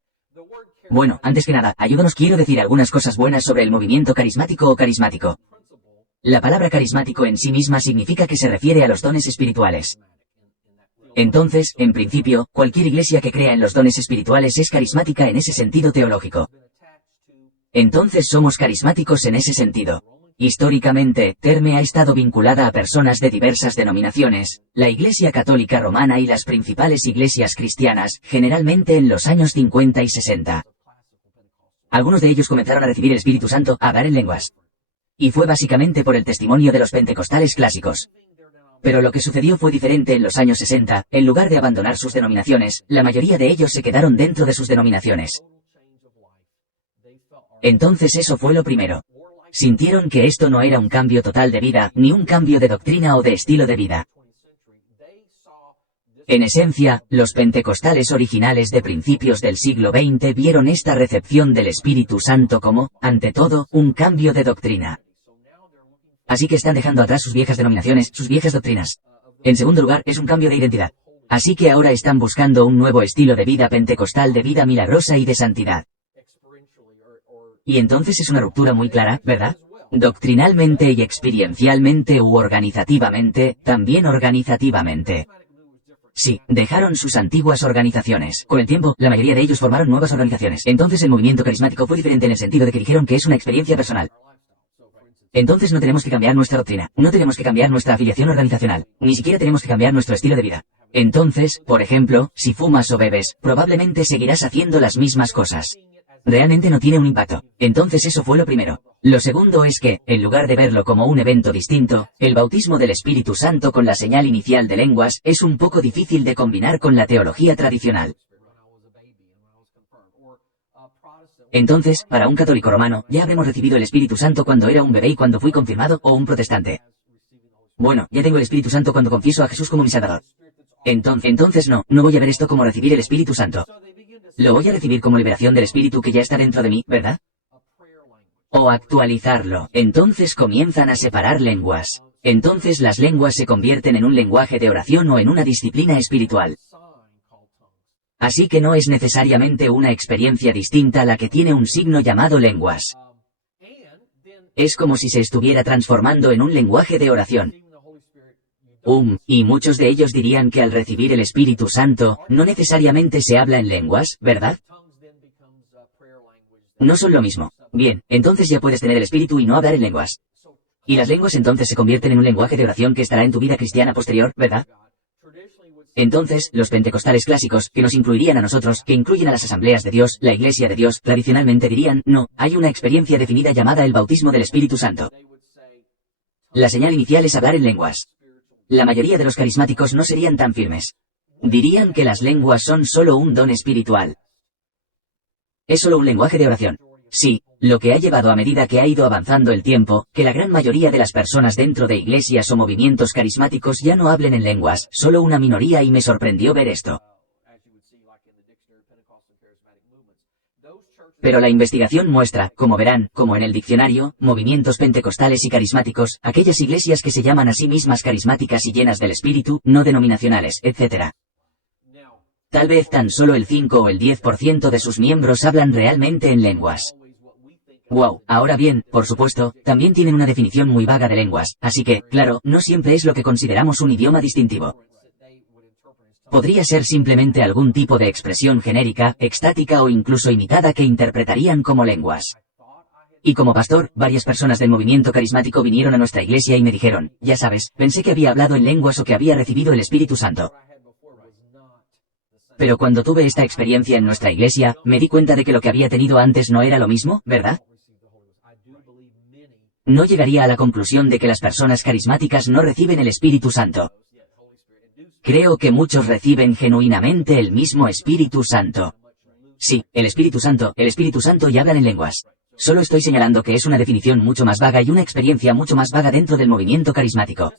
Bueno, antes que nada, ayúdanos, quiero decir algunas cosas buenas sobre el movimiento carismático o carismático. La palabra carismático en sí misma significa que se refiere a los dones espirituales. Entonces, en principio, cualquier iglesia que crea en los dones espirituales es carismática en ese sentido teológico. Entonces somos carismáticos en ese sentido. Históricamente, Terme ha estado vinculada a personas de diversas denominaciones, la Iglesia Católica Romana y las principales iglesias cristianas, generalmente en los años 50 y 60. Algunos de ellos comenzaron a recibir el Espíritu Santo, a hablar en lenguas. Y fue básicamente por el testimonio de los pentecostales clásicos. Pero lo que sucedió fue diferente en los años 60, en lugar de abandonar sus denominaciones, la mayoría de ellos se quedaron dentro de sus denominaciones. Entonces eso fue lo primero. Sintieron que esto no era un cambio total de vida, ni un cambio de doctrina o de estilo de vida. En esencia, los pentecostales originales de principios del siglo XX vieron esta recepción del Espíritu Santo como, ante todo, un cambio de doctrina. Así que están dejando atrás sus viejas denominaciones, sus viejas doctrinas. En segundo lugar, es un cambio de identidad. Así que ahora están buscando un nuevo estilo de vida pentecostal, de vida milagrosa y de santidad. Y entonces es una ruptura muy clara, ¿verdad? Doctrinalmente y experiencialmente u organizativamente, también organizativamente. Sí, dejaron sus antiguas organizaciones. Con el tiempo, la mayoría de ellos formaron nuevas organizaciones. Entonces el movimiento carismático fue diferente en el sentido de que dijeron que es una experiencia personal. Entonces no tenemos que cambiar nuestra doctrina, no tenemos que cambiar nuestra afiliación organizacional, ni siquiera tenemos que cambiar nuestro estilo de vida. Entonces, por ejemplo, si fumas o bebes, probablemente seguirás haciendo las mismas cosas. Realmente no tiene un impacto. Entonces eso fue lo primero. Lo segundo es que, en lugar de verlo como un evento distinto, el bautismo del Espíritu Santo con la señal inicial de lenguas es un poco difícil de combinar con la teología tradicional. Entonces, para un católico romano, ya habremos recibido el Espíritu Santo cuando era un bebé y cuando fui confirmado, o un protestante. Bueno, ya tengo el Espíritu Santo cuando confieso a Jesús como mi Salvador. Entonces no voy a ver esto como recibir el Espíritu Santo. Lo voy a recibir como liberación del Espíritu que ya está dentro de mí, ¿verdad? O actualizarlo. Entonces comienzan a separar lenguas. Entonces las lenguas se convierten en un lenguaje de oración o en una disciplina espiritual. Así que no es necesariamente una experiencia distinta la que tiene un signo llamado lenguas. Es como si se estuviera transformando en un lenguaje de oración. Y muchos de ellos dirían que al recibir el Espíritu Santo, no necesariamente se habla en lenguas, ¿verdad? No son lo mismo. Bien, entonces ya puedes tener el Espíritu y no hablar en lenguas. Y las lenguas entonces se convierten en un lenguaje de oración que estará en tu vida cristiana posterior, ¿verdad? Entonces, los pentecostales clásicos, que nos incluirían a nosotros, que incluyen a las asambleas de Dios, la Iglesia de Dios, tradicionalmente dirían, no, hay una experiencia definida llamada el bautismo del Espíritu Santo. La señal inicial es hablar en lenguas. La mayoría de los carismáticos no serían tan firmes. Dirían que las lenguas son solo un don espiritual. Es solo un lenguaje de oración. Sí, lo que ha llevado a medida que ha ido avanzando el tiempo, que la gran mayoría de las personas dentro de iglesias o movimientos carismáticos ya no hablen en lenguas, solo una minoría, y me sorprendió ver esto. Pero la investigación muestra, como verán, como en el diccionario, movimientos pentecostales y carismáticos, aquellas iglesias que se llaman a sí mismas carismáticas y llenas del espíritu, no denominacionales, etc. Tal vez tan solo el 5 o el 10% de sus miembros hablan realmente en lenguas. Wow, ahora bien, por supuesto, también tienen una definición muy vaga de lenguas, así que, claro, no siempre es lo que consideramos un idioma distintivo. Podría ser simplemente algún tipo de expresión genérica, extática o incluso imitada que interpretarían como lenguas. Y como pastor, varias personas del movimiento carismático vinieron a nuestra iglesia y me dijeron, ya sabes, pensé que había hablado en lenguas o que había recibido el Espíritu Santo. Pero cuando tuve esta experiencia en nuestra iglesia, me di cuenta de que lo que había tenido antes no era lo mismo, ¿verdad? No llegaría a la conclusión de que las personas carismáticas no reciben el Espíritu Santo. Creo que muchos reciben genuinamente el mismo Espíritu Santo. Sí, el Espíritu Santo y hablan en lenguas. Solo estoy señalando que es una definición mucho más vaga y una experiencia mucho más vaga dentro del movimiento carismático.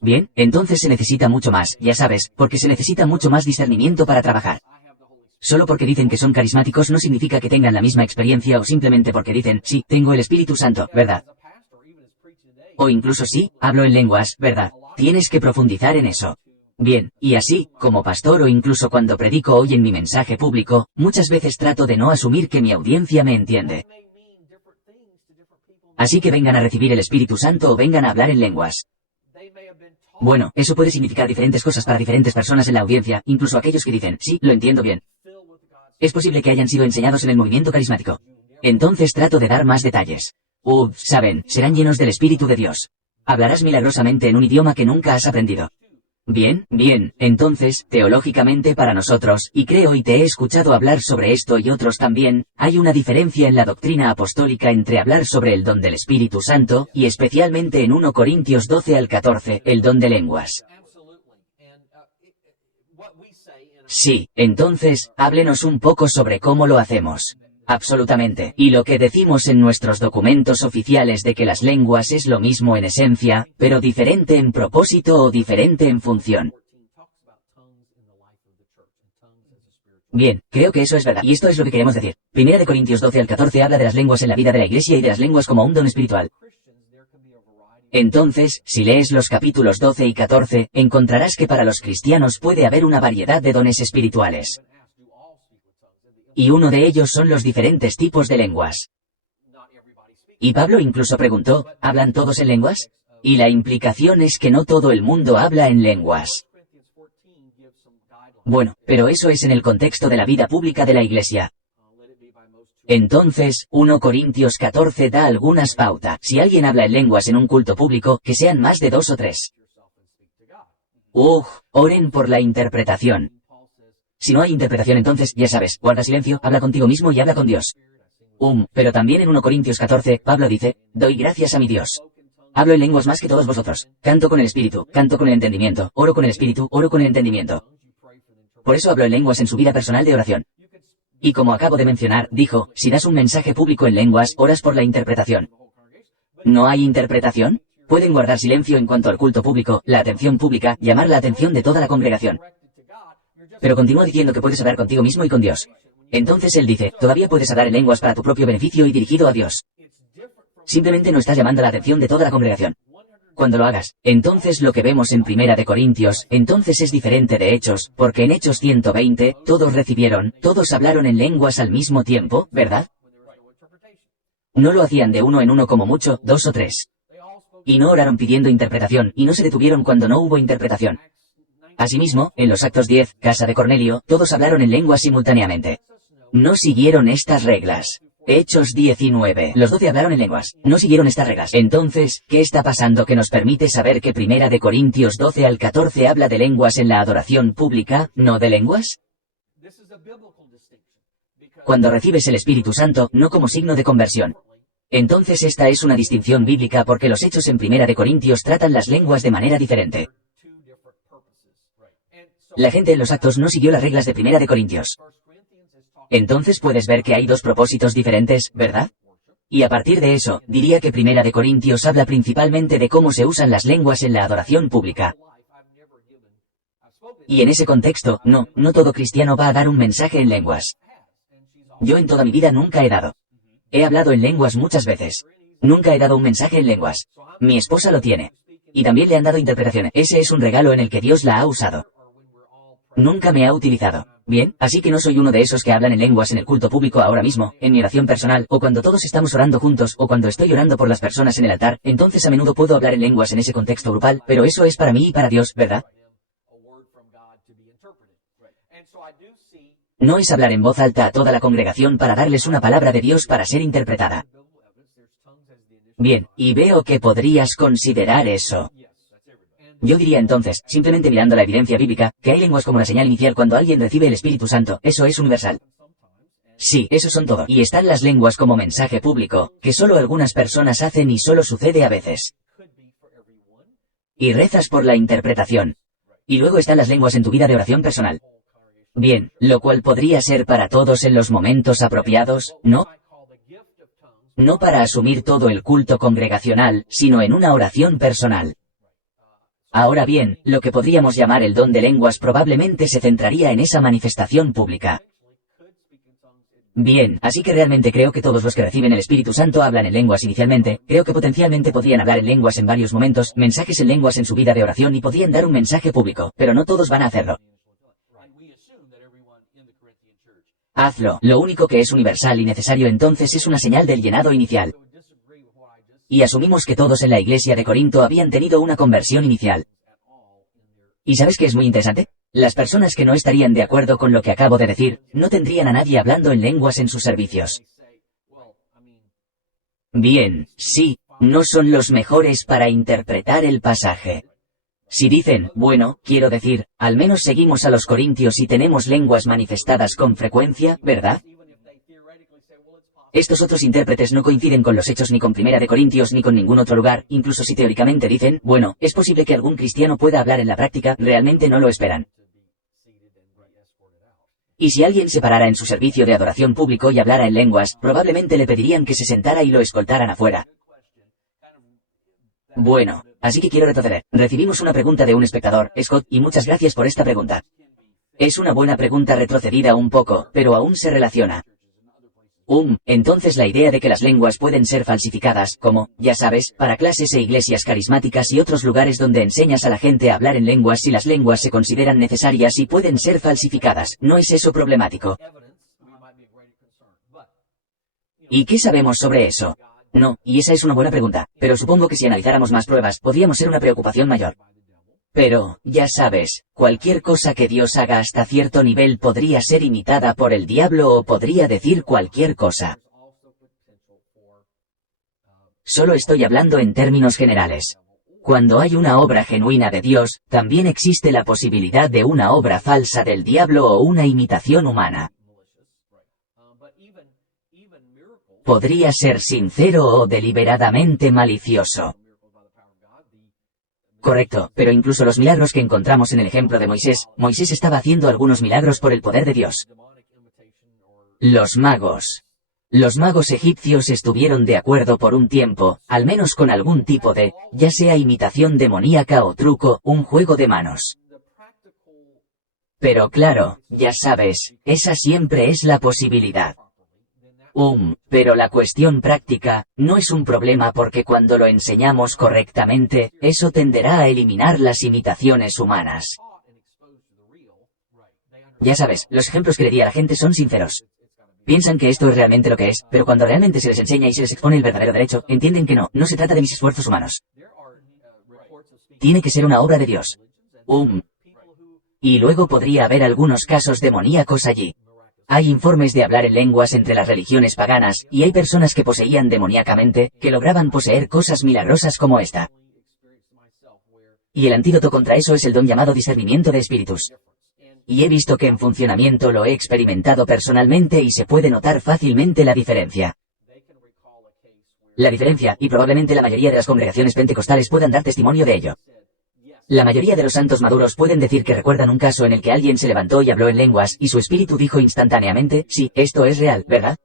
Bien, entonces se necesita mucho más, ya sabes, porque se necesita mucho más discernimiento para trabajar. Solo porque dicen que son carismáticos no significa que tengan la misma experiencia, o simplemente porque dicen, sí, tengo el Espíritu Santo, ¿verdad? O incluso sí, hablo en lenguas, ¿verdad? Tienes que profundizar en eso. Bien, y así, como pastor o incluso cuando predico hoy en mi mensaje público, muchas veces trato de no asumir que mi audiencia me entiende. Así que vengan a recibir el Espíritu Santo o vengan a hablar en lenguas. Bueno, eso puede significar diferentes cosas para diferentes personas en la audiencia, incluso aquellos que dicen, sí, lo entiendo bien. Es posible que hayan sido enseñados en el movimiento carismático. Entonces trato de dar más detalles. Saben, serán llenos del Espíritu de Dios. Hablarás milagrosamente en un idioma que nunca has aprendido. Bien, entonces, teológicamente para nosotros, y creo y te he escuchado hablar sobre esto y otros también, hay una diferencia en la doctrina apostólica entre hablar sobre el don del Espíritu Santo, y especialmente en 1 Corintios 12 al 14, el don de lenguas. Sí, entonces, háblenos un poco sobre cómo lo hacemos. Absolutamente. Y lo que decimos en nuestros documentos oficiales de que las lenguas es lo mismo en esencia, pero diferente en propósito o diferente en función. Bien, creo que eso es verdad. Y esto es lo que queremos decir. 1 Corintios 12 al 14 habla de las lenguas en la vida de la iglesia y de las lenguas como un don espiritual. Entonces, si lees los capítulos 12 y 14, encontrarás que para los cristianos puede haber una variedad de dones espirituales. Y uno de ellos son los diferentes tipos de lenguas. Y Pablo incluso preguntó, ¿hablan todos en lenguas? Y la implicación es que no todo el mundo habla en lenguas. Bueno, pero eso es en el contexto de la vida pública de la iglesia. Entonces, 1 Corintios 14 da algunas pautas. Si alguien habla en lenguas en un culto público, que sean más de 2 o 3. Oren por la interpretación. Si no hay interpretación, entonces, ya sabes, guarda silencio, habla contigo mismo y habla con Dios. Pero también en 1 Corintios 14, Pablo dice, doy gracias a mi Dios. Hablo en lenguas más que todos vosotros. Canto con el espíritu, canto con el entendimiento, oro con el espíritu, oro con el entendimiento. Por eso hablo en lenguas en su vida personal de oración. Y como acabo de mencionar, dijo, si das un mensaje público en lenguas, oras por la interpretación. ¿No hay interpretación? Pueden guardar silencio en cuanto al culto público, la atención pública, llamar la atención de toda la congregación. Pero continúa diciendo que puedes hablar contigo mismo y con Dios. Entonces él dice, todavía puedes hablar en lenguas para tu propio beneficio y dirigido a Dios. Simplemente no estás llamando la atención de toda la congregación. Cuando lo hagas, entonces lo que vemos en 1 Corintios, entonces es diferente de Hechos, porque en Hechos 120, todos recibieron, todos hablaron en lenguas al mismo tiempo, ¿verdad? No lo hacían de uno en uno como mucho, 2 o 3. Y no oraron pidiendo interpretación, y no se detuvieron cuando no hubo interpretación. Asimismo, en los Actos 10, casa de Cornelio, todos hablaron en lenguas simultáneamente. No siguieron estas reglas. Hechos 19. Los 12 hablaron en lenguas. No siguieron estas reglas. Entonces, ¿qué está pasando que nos permite saber que 1 de Corintios 12 al 14 habla de lenguas en la adoración pública, no de lenguas? Cuando recibes el Espíritu Santo, no como signo de conversión. Entonces esta es una distinción bíblica porque los hechos en 1 de Corintios tratan las lenguas de manera diferente. La gente en los actos no siguió las reglas de 1 de Corintios. Entonces puedes ver que hay dos propósitos diferentes, ¿verdad? Y a partir de eso, diría que 1 de Corintios habla principalmente de cómo se usan las lenguas en la adoración pública. Y en ese contexto, no todo cristiano va a dar un mensaje en lenguas. Yo en toda mi vida nunca he dado. He hablado en lenguas muchas veces. Nunca he dado un mensaje en lenguas. Mi esposa lo tiene. Y también le han dado interpretaciones. Ese es un regalo en el que Dios la ha usado. Nunca me ha utilizado. Bien, así que no soy uno de esos que hablan en lenguas en el culto público ahora mismo, en mi oración personal, o cuando todos estamos orando juntos, o cuando estoy orando por las personas en el altar, entonces a menudo puedo hablar en lenguas en ese contexto grupal, pero eso es para mí y para Dios, ¿verdad? No es hablar en voz alta a toda la congregación para darles una palabra de Dios para ser interpretada. Bien, y veo que podrías considerar eso. Yo diría entonces, simplemente mirando la evidencia bíblica, que hay lenguas como la señal inicial cuando alguien recibe el Espíritu Santo, eso es universal. Sí, eso son todo. Y están las lenguas como mensaje público, que solo algunas personas hacen y solo sucede a veces. Y rezas por la interpretación. Y luego están las lenguas en tu vida de oración personal. Bien, lo cual podría ser para todos en los momentos apropiados, ¿no? No para asumir todo el culto congregacional, sino en una oración personal. Ahora bien, lo que podríamos llamar el don de lenguas probablemente se centraría en esa manifestación pública. Bien, así que realmente creo que todos los que reciben el Espíritu Santo hablan en lenguas inicialmente, creo que potencialmente podrían hablar en lenguas en varios momentos, mensajes en lenguas en su vida de oración y podrían dar un mensaje público, pero no todos van a hacerlo. Hazlo, lo único que es universal y necesario entonces es una señal del llenado inicial. Y asumimos que todos en la iglesia de Corinto habían tenido una conversión inicial. ¿Y sabes qué es muy interesante? Las personas que no estarían de acuerdo con lo que acabo de decir, no tendrían a nadie hablando en lenguas en sus servicios. Bien, sí, no son los mejores para interpretar el pasaje. Si dicen, bueno, quiero decir, al menos seguimos a los corintios y tenemos lenguas manifestadas con frecuencia, ¿verdad? Estos otros intérpretes no coinciden con los hechos ni con 1 de Corintios ni con ningún otro lugar, incluso si teóricamente dicen, bueno, es posible que algún cristiano pueda hablar en la práctica, realmente no lo esperan. Y si alguien se parara en su servicio de adoración público y hablara en lenguas, probablemente le pedirían que se sentara y lo escoltaran afuera. Bueno, así que quiero retroceder. Recibimos una pregunta de un espectador, Scott, y muchas gracias por esta pregunta. Es una buena pregunta retrocedida un poco, pero aún se relaciona. Entonces la idea de que las lenguas pueden ser falsificadas, como, ya sabes, para clases e iglesias carismáticas y otros lugares donde enseñas a la gente a hablar en lenguas si las lenguas se consideran necesarias y pueden ser falsificadas, ¿no es eso problemático? ¿Y qué sabemos sobre eso? No, y esa es una buena pregunta, pero supongo que si analizáramos más pruebas, podríamos ser una preocupación mayor. Pero, ya sabes, cualquier cosa que Dios haga hasta cierto nivel podría ser imitada por el diablo o podría decir cualquier cosa. Solo estoy hablando en términos generales. Cuando hay una obra genuina de Dios, también existe la posibilidad de una obra falsa del diablo o una imitación humana. Podría ser sincero o deliberadamente malicioso. Correcto, pero incluso los milagros que encontramos en el ejemplo de Moisés, Moisés estaba haciendo algunos milagros por el poder de Dios. Los magos egipcios estuvieron de acuerdo por un tiempo, al menos con algún tipo de, ya sea imitación demoníaca o truco, un juego de manos. Pero claro, ya sabes, esa siempre es la posibilidad. Pero la cuestión práctica, no es un problema porque cuando lo enseñamos correctamente, eso tenderá a eliminar las imitaciones humanas. Ya sabes, los ejemplos que le di a la gente son sinceros. Piensan que esto es realmente lo que es, pero cuando realmente se les enseña y se les expone el verdadero derecho, entienden que no se trata de mis esfuerzos humanos. Tiene que ser una obra de Dios. Y luego podría haber algunos casos demoníacos allí. Hay informes de hablar en lenguas entre las religiones paganas, y hay personas que poseían demoníacamente, que lograban poseer cosas milagrosas como esta. Y el antídoto contra eso es el don llamado discernimiento de espíritus. Y he visto que en funcionamiento lo he experimentado personalmente y se puede notar fácilmente la diferencia. La diferencia, y probablemente la mayoría de las congregaciones pentecostales puedan dar testimonio de ello. La mayoría de los santos maduros pueden decir que recuerdan un caso en el que alguien se levantó y habló en lenguas, y su espíritu dijo instantáneamente, sí, esto es real, ¿verdad?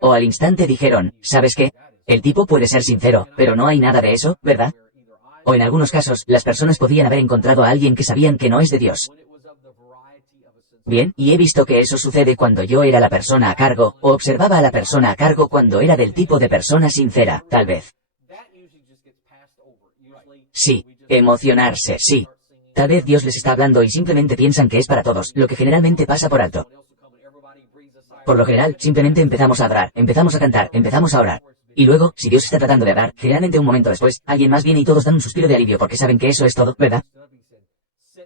O al instante dijeron, ¿sabes qué? El tipo puede ser sincero, pero no hay nada de eso, ¿verdad? O en algunos casos, las personas podían haber encontrado a alguien que sabían que no es de Dios. Bien, y he visto que eso sucede cuando yo era la persona a cargo, o observaba a la persona a cargo cuando era del tipo de persona sincera, tal vez. Sí, emocionarse, sí. Tal vez Dios les está hablando y simplemente piensan que es para todos, lo que generalmente pasa por alto. Por lo general, simplemente empezamos a adorar, empezamos a cantar, empezamos a orar. Y luego, si Dios está tratando de hablar, generalmente un momento después, alguien más viene y todos dan un suspiro de alivio porque saben que eso es todo, ¿verdad?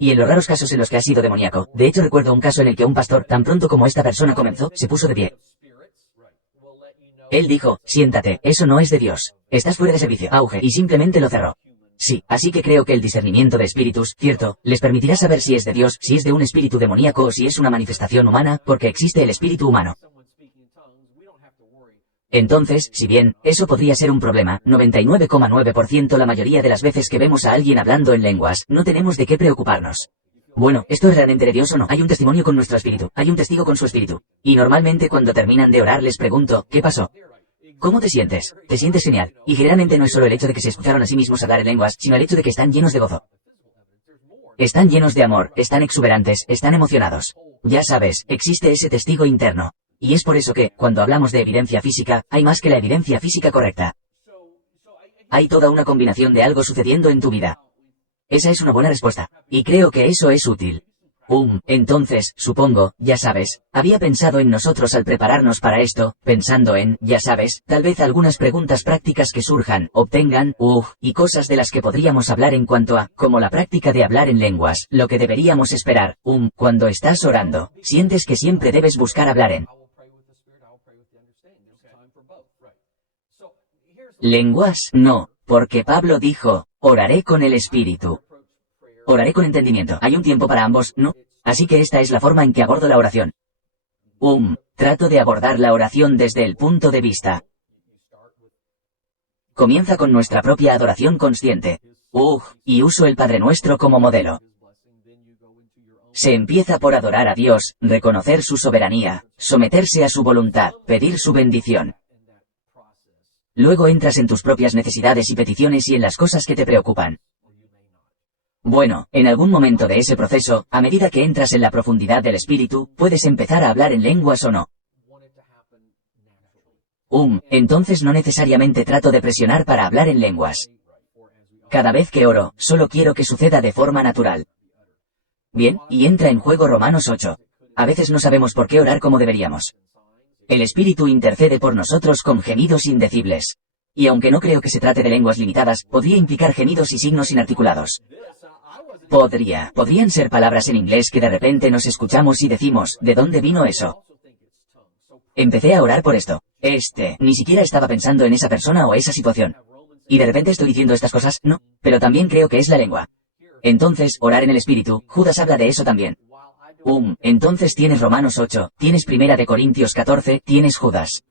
Y en los raros casos en los que ha sido demoníaco, de hecho recuerdo un caso en el que un pastor, tan pronto como esta persona comenzó, se puso de pie. Él dijo, siéntate, eso no es de Dios. Estás fuera de servicio, auge, y simplemente lo cerró. Sí, así que creo que el discernimiento de espíritus, cierto, les permitirá saber si es de Dios, si es de un espíritu demoníaco o si es una manifestación humana, porque existe el espíritu humano. Entonces, si bien, eso podría ser un problema, 99,9% la mayoría de las veces que vemos a alguien hablando en lenguas, no tenemos de qué preocuparnos. Bueno, ¿esto es realmente de Dios o no? Hay un testimonio con nuestro espíritu, hay un testigo con su espíritu. Y normalmente cuando terminan de orar les pregunto, ¿qué pasó? ¿Cómo te sientes? Te sientes genial. Y generalmente no es solo el hecho de que se escucharon a sí mismos hablar en lenguas, sino el hecho de que están llenos de gozo. Están llenos de amor, están exuberantes, están emocionados. Ya sabes, existe ese testigo interno. Y es por eso que, cuando hablamos de evidencia física, hay más que la evidencia física correcta. Hay toda una combinación de algo sucediendo en tu vida. Esa es una buena respuesta. Y creo que eso es útil. Entonces, supongo, ya sabes, había pensado en nosotros al prepararnos para esto, pensando en, ya sabes, tal vez algunas preguntas prácticas que surjan, obtengan, y cosas de las que podríamos hablar en cuanto a, como la práctica de hablar en lenguas, lo que deberíamos esperar, cuando estás orando, sientes que siempre debes buscar hablar en lenguas, no, porque Pablo dijo, oraré con el espíritu. Oraré con entendimiento. Hay un tiempo para ambos, ¿no? Así que esta es la forma en que abordo la oración. Trato de abordar la oración desde el punto de vista. Comienza con nuestra propia adoración consciente. Y uso el Padre Nuestro como modelo. Se empieza por adorar a Dios, reconocer su soberanía, someterse a su voluntad, pedir su bendición. Luego entras en tus propias necesidades y peticiones y en las cosas que te preocupan. Bueno, en algún momento de ese proceso, a medida que entras en la profundidad del espíritu, puedes empezar a hablar en lenguas o no. Entonces no necesariamente trato de presionar para hablar en lenguas. Cada vez que oro, solo quiero que suceda de forma natural. Bien, y entra en juego Romanos 8. A veces no sabemos por qué orar como deberíamos. El Espíritu intercede por nosotros con gemidos indecibles. Y aunque no creo que se trate de lenguas limitadas, podría implicar gemidos y signos inarticulados. Podrían ser palabras en inglés que de repente nos escuchamos y decimos, ¿de dónde vino eso? Empecé a orar por esto. Ni siquiera estaba pensando en esa persona o esa situación. Y de repente estoy diciendo estas cosas, no, pero también creo que es la lengua. Entonces, orar en el Espíritu, Judas habla de eso también. Entonces tienes Romanos 8, tienes 1 de Corintios 14, tienes Judas.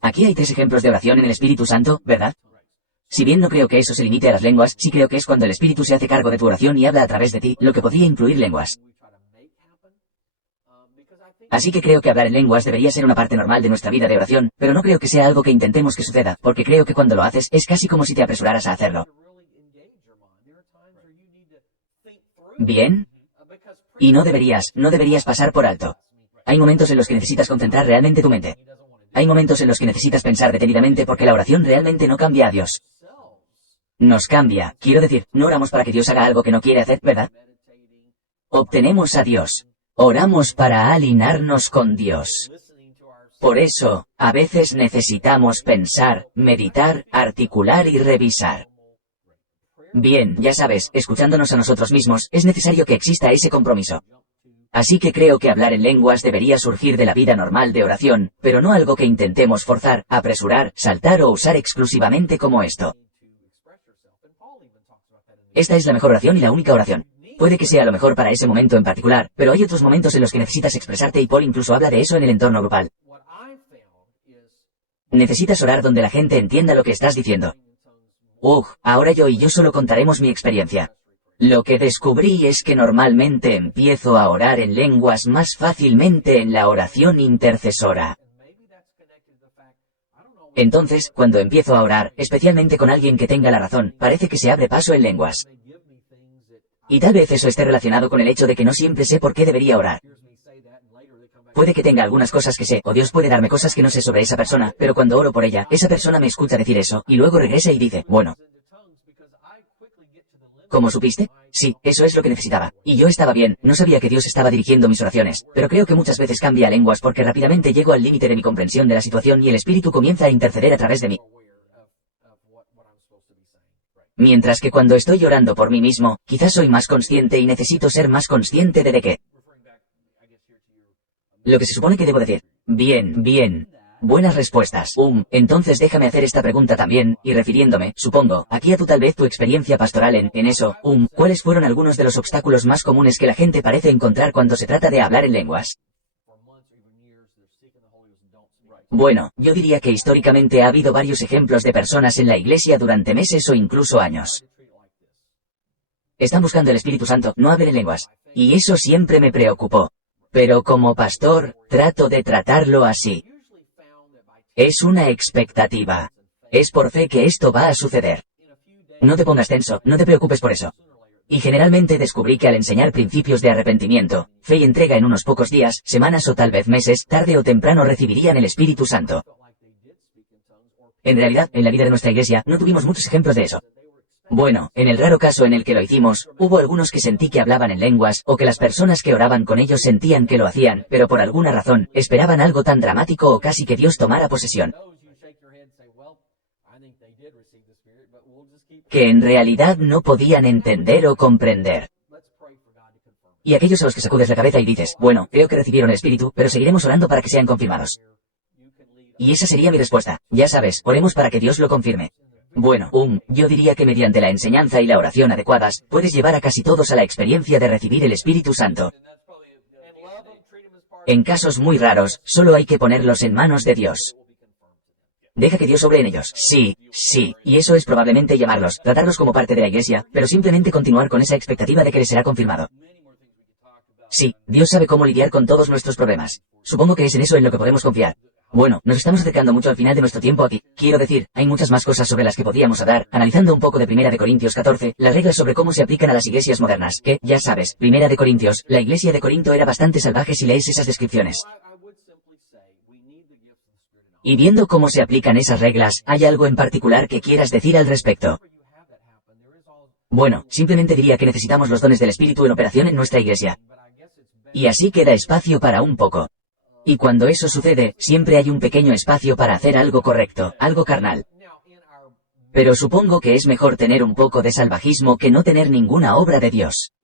Aquí hay 3 ejemplos de oración en el Espíritu Santo, ¿verdad? Si bien no creo que eso se limite a las lenguas, sí creo que es cuando el Espíritu se hace cargo de tu oración y habla a través de ti, lo que podría incluir lenguas. Así que creo que hablar en lenguas debería ser una parte normal de nuestra vida de oración, pero no creo que sea algo que intentemos que suceda, porque creo que cuando lo haces es casi como si te apresuraras a hacerlo. Bien. Y no deberías pasar por alto. Hay momentos en los que necesitas concentrar realmente tu mente. Hay momentos en los que necesitas pensar detenidamente porque la oración realmente no cambia a Dios. Nos cambia, quiero decir, no oramos para que Dios haga algo que no quiere hacer, ¿verdad? Obtenemos a Dios. Oramos para alinearnos con Dios. Por eso, a veces necesitamos pensar, meditar, articular y revisar. Bien, ya sabes, escuchándonos a nosotros mismos, es necesario que exista ese compromiso. Así que creo que hablar en lenguas debería surgir de la vida normal de oración, pero no algo que intentemos forzar, apresurar, saltar o usar exclusivamente como esto. Esta es la mejor oración y la única oración. Puede que sea lo mejor para ese momento en particular, pero hay otros momentos en los que necesitas expresarte y Paul incluso habla de eso en el entorno grupal. Necesitas orar donde la gente entienda lo que estás diciendo. Ahora yo y yo solo contaremos mi experiencia. Lo que descubrí es que normalmente empiezo a orar en lenguas más fácilmente en la oración intercesora. Entonces, cuando empiezo a orar, especialmente con alguien que tenga la razón, parece que se abre paso en lenguas. Y tal vez eso esté relacionado con el hecho de que no siempre sé por qué debería orar. Puede que tenga algunas cosas que sé, o Dios puede darme cosas que no sé sobre esa persona, pero cuando oro por ella, esa persona me escucha decir eso, y luego regresa y dice, bueno. ¿Cómo supiste? Sí, eso es lo que necesitaba. Y yo estaba bien, no sabía que Dios estaba dirigiendo mis oraciones, pero creo que muchas veces cambia a lenguas porque rápidamente llego al límite de mi comprensión de la situación y el Espíritu comienza a interceder a través de mí. Mientras que cuando estoy orando por mí mismo, quizás soy más consciente y necesito ser más consciente de qué. Lo que se supone que debo decir. Bien. Buenas respuestas. Entonces déjame hacer esta pregunta también, y refiriéndome, supongo, aquí a tal vez tu experiencia pastoral en eso, ¿cuáles fueron algunos de los obstáculos más comunes que la gente parece encontrar cuando se trata de hablar en lenguas? Bueno, yo diría que históricamente ha habido varios ejemplos de personas en la iglesia durante meses o incluso años. Están buscando el Espíritu Santo, no hablen en lenguas. Y eso siempre me preocupó. Pero como pastor, trato de tratarlo así. Es una expectativa. Es por fe que esto va a suceder. No te pongas tenso, no te preocupes por eso. Y generalmente descubrí que al enseñar principios de arrepentimiento, fe y entrega en unos pocos días, semanas o tal vez meses, tarde o temprano recibirían el Espíritu Santo. En realidad, en la vida de nuestra iglesia, no tuvimos muchos ejemplos de eso. Bueno, en el raro caso en el que lo hicimos, hubo algunos que sentí que hablaban en lenguas, o que las personas que oraban con ellos sentían que lo hacían, pero por alguna razón, esperaban algo tan dramático o casi que Dios tomara posesión. Que en realidad no podían entender o comprender. Y aquellos a los que sacudes la cabeza y dices, bueno, creo que recibieron el Espíritu, pero seguiremos orando para que sean confirmados. Y esa sería mi respuesta. Ya sabes, oremos para que Dios lo confirme. Bueno, yo diría que mediante la enseñanza y la oración adecuadas, puedes llevar a casi todos a la experiencia de recibir el Espíritu Santo. En casos muy raros, solo hay que ponerlos en manos de Dios. Deja que Dios obre en ellos. Sí, y eso es probablemente llamarlos, tratarlos como parte de la iglesia, pero simplemente continuar con esa expectativa de que les será confirmado. Sí, Dios sabe cómo lidiar con todos nuestros problemas. Supongo que es en eso en lo que podemos confiar. Bueno, nos estamos acercando mucho al final de nuestro tiempo aquí. Quiero decir, hay muchas más cosas sobre las que podríamos hablar, analizando un poco de 1 Corintios 14, las reglas sobre cómo se aplican a las iglesias modernas, que, ya sabes, 1 Corintios, la iglesia de Corinto era bastante salvaje si lees esas descripciones. Y viendo cómo se aplican esas reglas, ¿hay algo en particular que quieras decir al respecto? Bueno, simplemente diría que necesitamos los dones del Espíritu en operación en nuestra iglesia. Y así queda espacio para un poco. Y cuando eso sucede, siempre hay un pequeño espacio para hacer algo correcto, algo carnal. Pero supongo que es mejor tener un poco de salvajismo que no tener ninguna obra de Dios.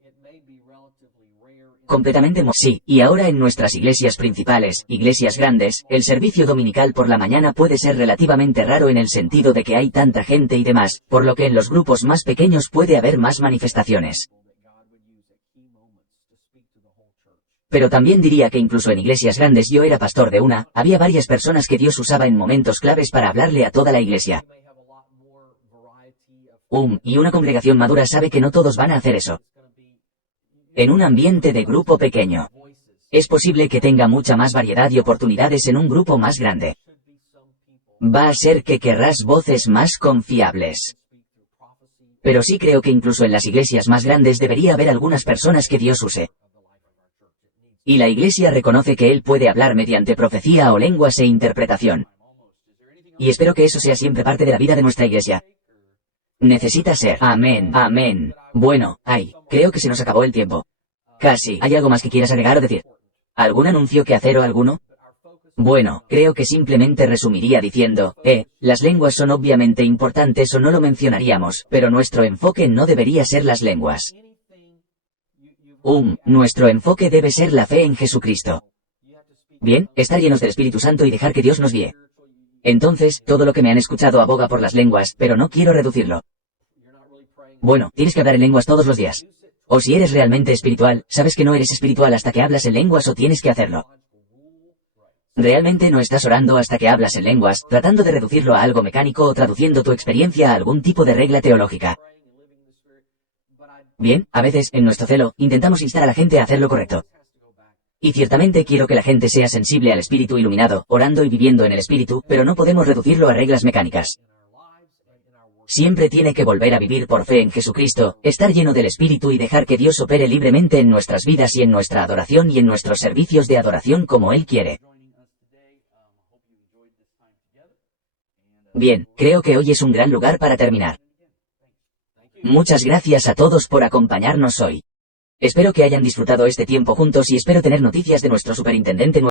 Completamente sí, y ahora en nuestras iglesias principales, iglesias grandes, el servicio dominical por la mañana puede ser relativamente raro en el sentido de que hay tanta gente y demás, por lo que en los grupos más pequeños puede haber más manifestaciones. Pero también diría que incluso en iglesias grandes yo era pastor de una, había varias personas que Dios usaba en momentos claves para hablarle a toda la iglesia. Y una congregación madura sabe que no todos van a hacer eso. En un ambiente de grupo pequeño. Es posible que tenga mucha más variedad y oportunidades en un grupo más grande. Va a ser que querrás voces más confiables. Pero sí creo que incluso en las iglesias más grandes debería haber algunas personas que Dios use. Y la iglesia reconoce que Él puede hablar mediante profecía o lenguas e interpretación. Y espero que eso sea siempre parte de la vida de nuestra iglesia. Necesita ser. Amén. Bueno, creo que se nos acabó el tiempo. Casi. ¿Hay algo más que quieras agregar o decir? ¿Algún anuncio que hacer o alguno? Bueno, creo que simplemente resumiría diciendo, las lenguas son obviamente importantes o no lo mencionaríamos, pero nuestro enfoque no debería ser las lenguas. Nuestro enfoque debe ser la fe en Jesucristo. Bien, estar llenos del Espíritu Santo y dejar que Dios nos guíe. Entonces, todo lo que me han escuchado aboga por las lenguas, pero no quiero reducirlo. Bueno, tienes que hablar en lenguas todos los días. O si eres realmente espiritual, sabes que no eres espiritual hasta que hablas en lenguas o tienes que hacerlo. Realmente no estás orando hasta que hablas en lenguas, tratando de reducirlo a algo mecánico o traduciendo tu experiencia a algún tipo de regla teológica. Bien, a veces, en nuestro celo, intentamos instar a la gente a hacer lo correcto. Y ciertamente quiero que la gente sea sensible al Espíritu iluminado, orando y viviendo en el Espíritu, pero no podemos reducirlo a reglas mecánicas. Siempre tiene que volver a vivir por fe en Jesucristo, estar lleno del Espíritu y dejar que Dios opere libremente en nuestras vidas y en nuestra adoración y en nuestros servicios de adoración como Él quiere. Bien, creo que hoy es un gran lugar para terminar. Muchas gracias a todos por acompañarnos hoy. Espero que hayan disfrutado este tiempo juntos y espero tener noticias de nuestro superintendente nuevo.